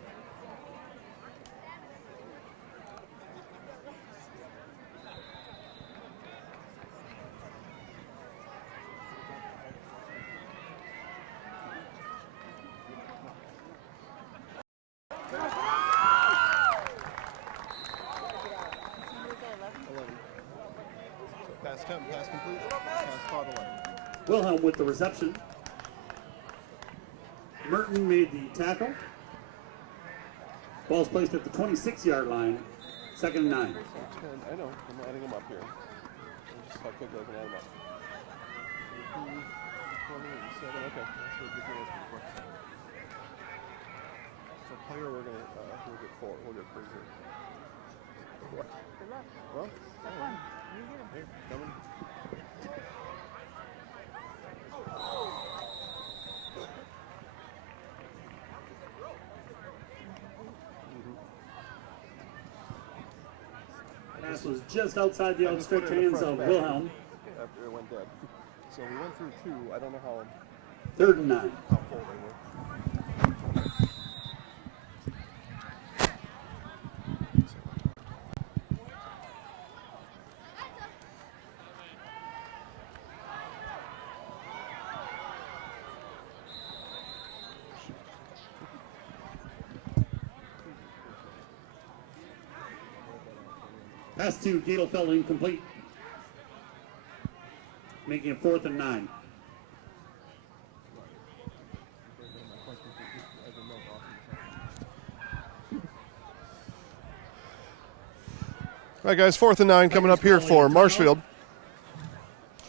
attempt, pass complete, pass caught 11. Wilhelm with the reception. Merton made the tackle. Ball's placed at the 26-yard line. 2nd and 9. I know, I'm adding them up here. Just how quickly I can add them up. 27, okay. That's what we're looking for. For player, we'll get 4. We'll get 3 here. What? Good luck. Well, Have fun. You get 'em. here, coming. Pass was just outside the outstretched hands of Wilhelm. After it went dead. So we went through 2. I don't know how 3rd and 9. full they were. Pass to Gatelfeld incomplete. Making it 4th and 9. All right, guys, 4th and 9 coming up here for Marshfield.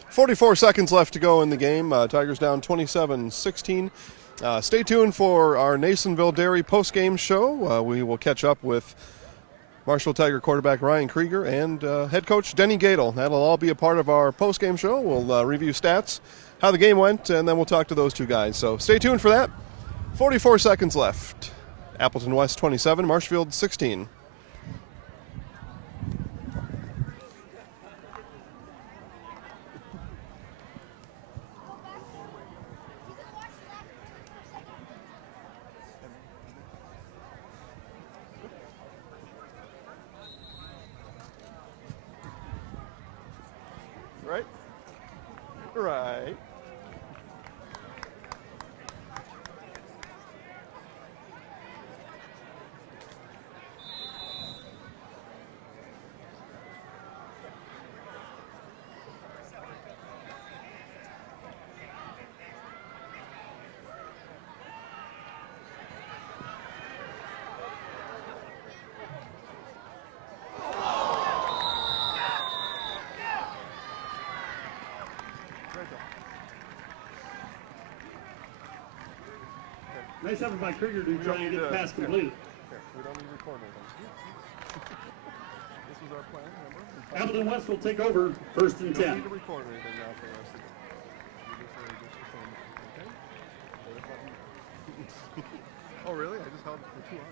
44 seconds left to go in the game. Tigers down 27-16. Stay tuned for our Nasonville Dairy post-game show. We will catch up with Marshfield Tiger quarterback Ryan Krieger and head coach Denny Gatel. That'll all be a part of our post-game show. We'll review stats, how the game went, and then we'll talk to those two guys. So stay tuned for that. 44 seconds left. Appleton West 27, Marshfield 16. Right? Right. Nice effort by Krieger to try and get the pass complete. Here, we don't need recording anything. This was our plan, remember? Appleton West will take over 1st and We don't 10. need to record anything now for the rest of the game. You just record it, okay? Oh, really? I just held it for 2 hours.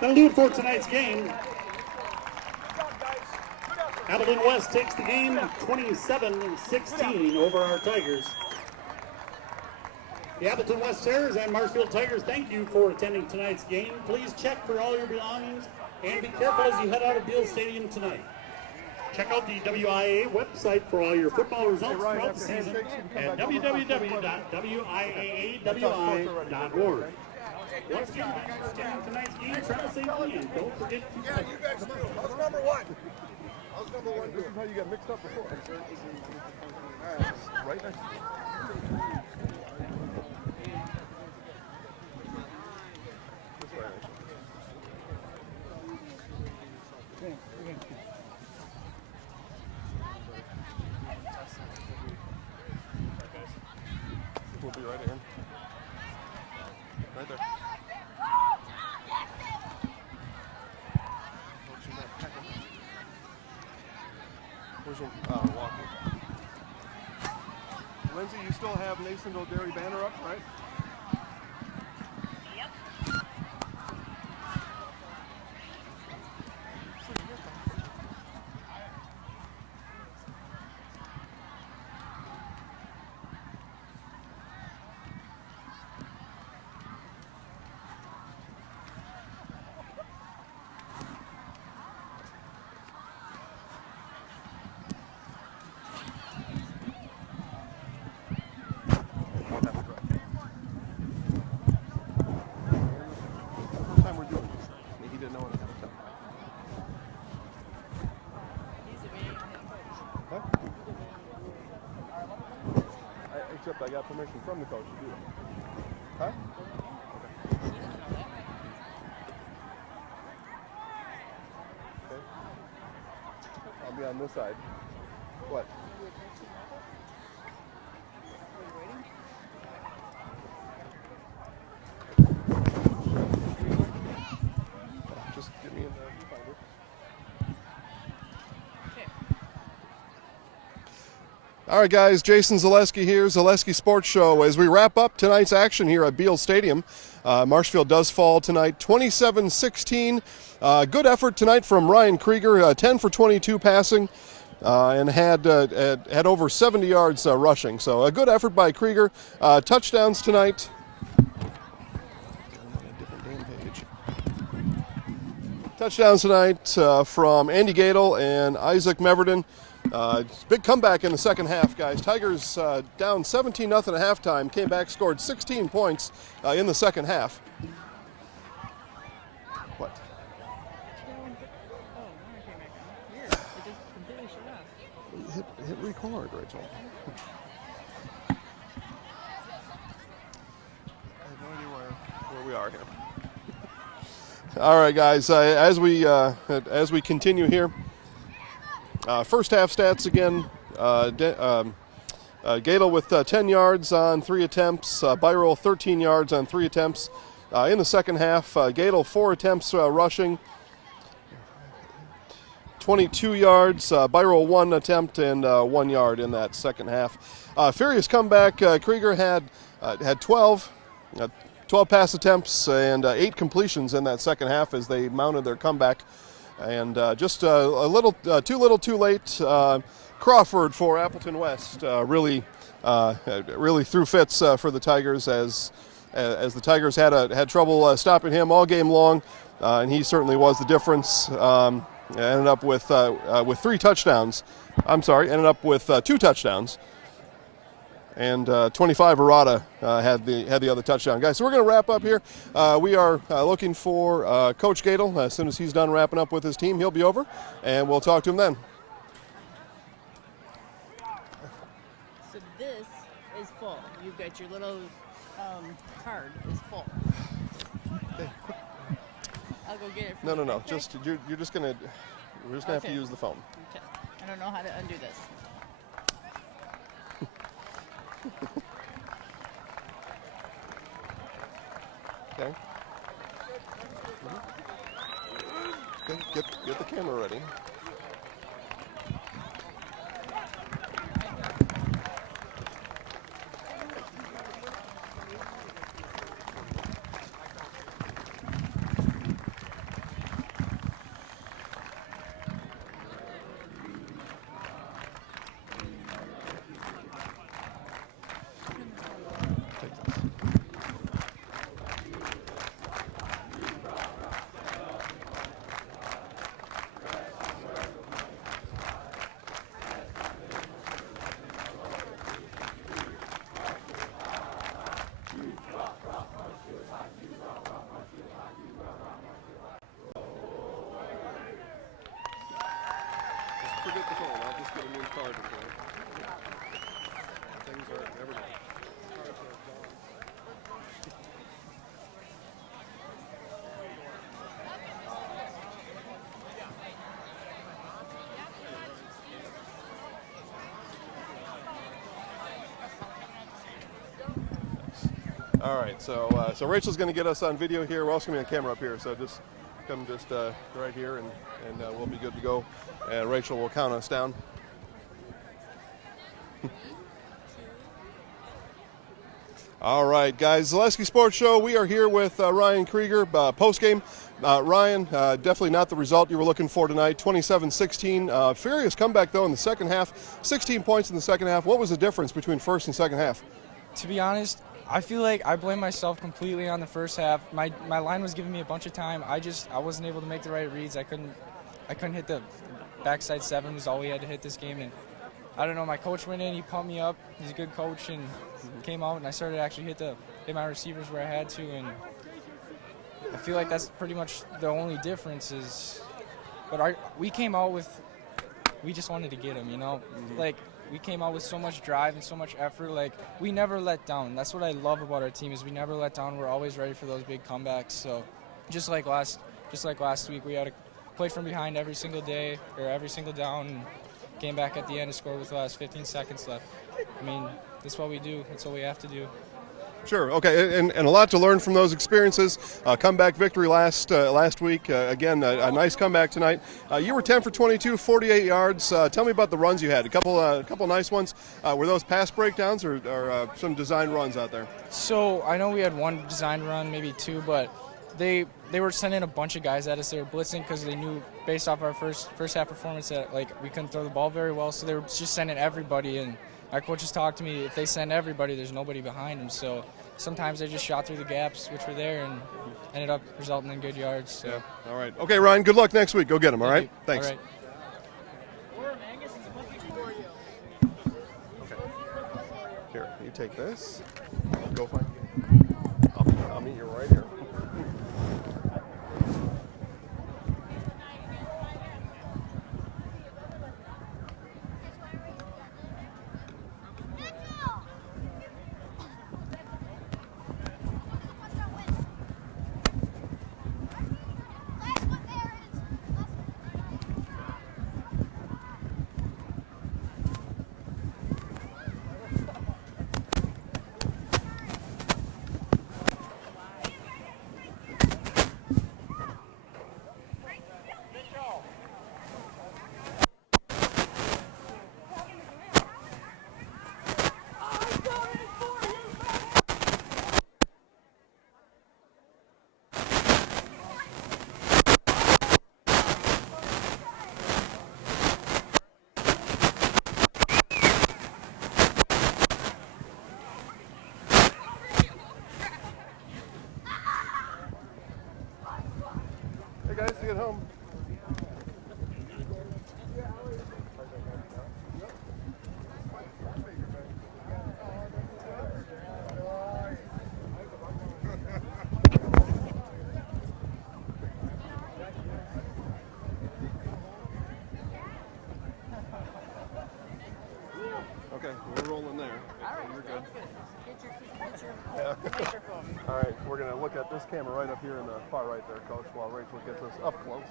That'll do it for tonight's game. Appleton West takes the game 27-16 over our Tigers. The Appleton West Terriers and Marshfield Tigers, thank you for attending tonight's game. Please check for all your belongings and be careful as you head out of Beal Stadium tonight. Check out the WIAA website for all your football results throughout the season at www.wiaawi.org. Once again, thanks for attending tonight's game. Travel safely and don't forget to... Yeah, you guys know. I was number 1. I was number 1. This is how you got mixed up before. Right next to you. This way, actually. We'll be right here. Right there. Division walking. Lindsay, you still have Nasonville Dairy banner up, right? First time we're doing this. He didn't know it ahead of time. Huh? Except I got permission from the coach to do it. Huh? Okay. I'll be on this side. What? Just get me in the viewfinder. All right, guys, Jason Zaleski here, Zaleski Sports Show. As we wrap up tonight's action here at Beal Stadium, Marshfield does fall tonight 27-16. Good effort tonight from Ryan Krieger, 10 for 22 passing, and had over 70 yards rushing. So a good effort by Krieger. Touchdowns tonight. Touchdowns tonight from Andy Gadel and Isaac Meverden. Big comeback in the second half, guys. Tigers down 17-0 at halftime, came back, scored 16 points in the second half. What? Hit record, Rachel. I have no idea where we are here. All right, guys. As we continue here, first half stats again. Gadel with 10 yards on 3 attempts. Byrol 13 yards on 3 attempts. In the second half, Gadel 4 attempts rushing, 22 yards. Byrol 1 attempt and 1 yard in that second half. Furious comeback. Krieger had 12 pass attempts and 8 completions in that second half as they mounted their comeback. And just a little too late. Crawford for Appleton West really threw fits for the Tigers as the Tigers had trouble stopping him all game long, and he certainly was the difference. Ended up with 3 touchdowns. Ended up with 2 touchdowns. And 25 Arata had the other touchdown, guys. So we're going to wrap up here. We are looking for Coach Gadel. As soon as he's done wrapping up with his team, he'll be over, and we'll talk to him then. So this is full. You've got your little card is full. Okay, quick. I'll go get it. No. Just we're just gonna have to use the phone. Okay. I don't know how to undo this. Okay. Okay. Get the camera ready. Forget the phone. I'll just get a new card. Things are never done. All right, so Rachel's going to get us on video here. We're also going to be on camera up here, so just come right here, and we'll be good to go. And Rachel will count us down. All right, guys, Zaleski Sports Show. We are here with Ryan Krieger, post-game. Ryan, definitely not the result you were looking for tonight, 27-16. Furious comeback, though, in the second half. 16 points in the second half. What was the difference between first and second half? To be honest, I feel like I blame myself completely on the first half. My line was giving me a bunch of time. I wasn't able to make the right reads. I couldn't hit the backside 7 was all we had to hit this game. And I don't know, my coach went in, he pumped me up. He's a good coach and came out and I started to actually hit my receivers where I had to, and I feel like that's pretty much the only difference is, but we came out with, we just wanted to get him, you know? Like, we came out with so much drive and so much effort. Like, we never let down. That's what I love about our team is we never let down. We're always ready for those big comebacks. So just like last week, we had to play from behind every single day or every single down and came back at the end and scored with the last 15 seconds left. I mean, that's what we do. That's what we have to do. Sure. Okay, and a lot to learn from those experiences. Comeback victory last week. Again, a nice comeback tonight. You were 10 for 22, 48 yards. Tell me about the runs you had. A couple nice ones. Were those pass breakdowns or some design runs out there? So I know we had one design run, maybe two, but they were sending a bunch of guys at us. They were blitzing because they knew based off our first half performance that like we couldn't throw the ball very well. So they were just sending everybody. And our coaches talked to me. If they send everybody, there's nobody behind them. So sometimes they just shot through the gaps, which were there, and ended up resulting in good yards. So. Yeah. All right. Okay, Ryan, good luck next week. Go get them, all right? Thanks. All right. Okay. Here, you take this. Go find I'll meet you right here. Guys, see you at home. Okay, we're rolling there. You're good. Yeah. All right, we're going to look at this camera right up here in the far right there, Coach, while Rachel gets us up close.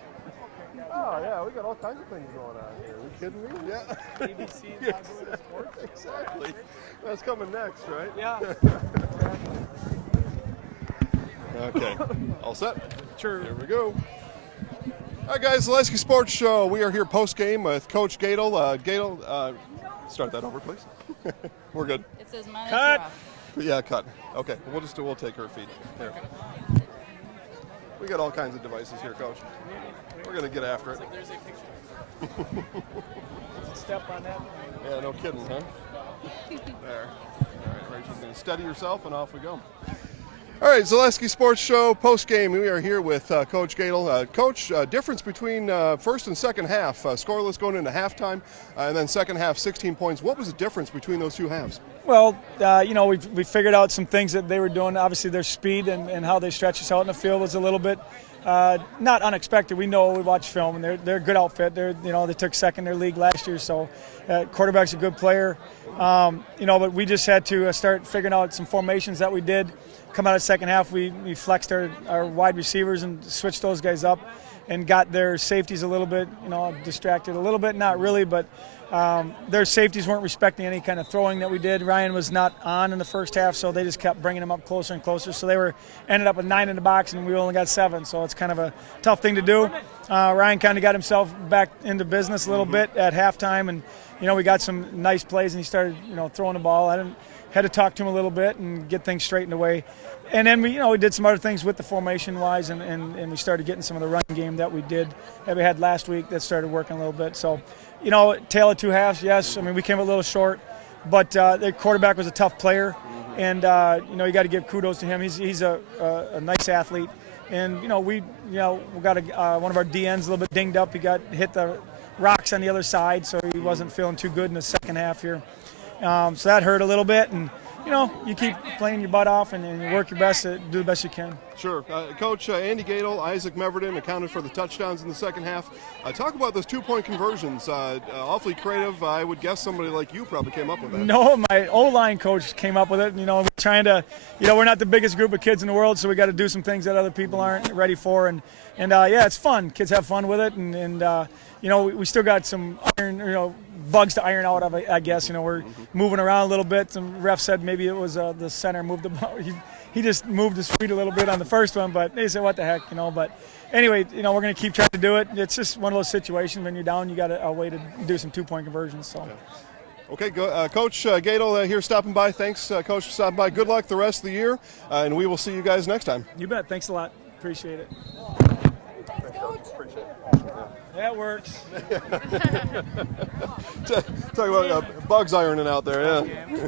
Oh, yeah, we got all kinds of things going on here. Are you kidding me? Yeah. ABC is not good at sports. Exactly. That's coming next, right? Yeah. Okay. All set? Sure. Here we go. All right, guys, Zaleski Sports Show. We are here post-game with Coach Gadel. Gadel, start that over, please. We're good. It says mine Cut. Yeah, cut. Okay, we'll take her feed. Here. We got all kinds of devices here, Coach. We're gonna get after it. Step on that. Yeah, no kidding, huh? There. All right, Rachel's gonna steady yourself, and off we go. All right, Zaleski Sports Show post-game. We are here with Coach Gadel. Coach, difference between first and second half, scoreless going into halftime, and then second half, 16 points. What was the difference between those two halves? Well, we figured out some things that they were doing. Obviously, their speed and how they stretch us out in the field was a little bit not unexpected. We know, we watch film, and they're a good outfit. They took second in their league last year, so quarterback's a good player. But we just had to start figuring out some formations that we did. Come out of the second half, we flexed our wide receivers and switched those guys up and got their safeties a little bit, distracted a little bit, not really, but their safeties weren't respecting any kind of throwing that we did. Ryan was not on in the first half, so they just kept bringing him up closer and closer. So they ended up with 9 in the box, and we only got 7, so it's kind of a tough thing to do. Ryan kind of got himself back into business a little bit at halftime and we got some nice plays, and he started, throwing the ball. Had to talk to him a little bit and get things straightened away. And then we did some other things with the formation-wise, and we started getting some of the run game that we had last week that started working a little bit. So, tale of two halves, yes. I mean, we came a little short, but the quarterback was a tough player, and you got to give kudos to him. He's a nice athlete, and we got one of our DNs a little bit dinged up. He hit the rocks on the other side, so he wasn't feeling too good in the second half here. So that hurt a little bit, and you keep playing your butt off and you work your best to do the best you can. Sure. Coach, Andy Gadel, Isaac Meverton accounted for the touchdowns in the second half. Talk about those 2-point conversions. Awfully creative. I would guess somebody like you probably came up with that. No, my O-line coach came up with it. We're trying to, we're not the biggest group of kids in the world, so we got to do some things that other people aren't ready for. And yeah, it's fun. Kids have fun with it. And we still got some iron, bugs to iron out of it, I guess. We're moving around a little bit. Some ref said maybe it was the center moved the ball. He just moved his feet a little bit on the first one, but they said, what the heck, But anyway, we're going to keep trying to do it. It's just one of those situations when you're down, you got a way to do some 2-point conversions. So. Yeah. Okay, Coach Gadel here stopping by. Thanks, Coach, for stopping by. Good luck the rest of the year, and we will see you guys next time. You bet. Thanks a lot. Appreciate it. Thanks, Coach. Appreciate it. That works. Talk about bugs ironing out there, yeah.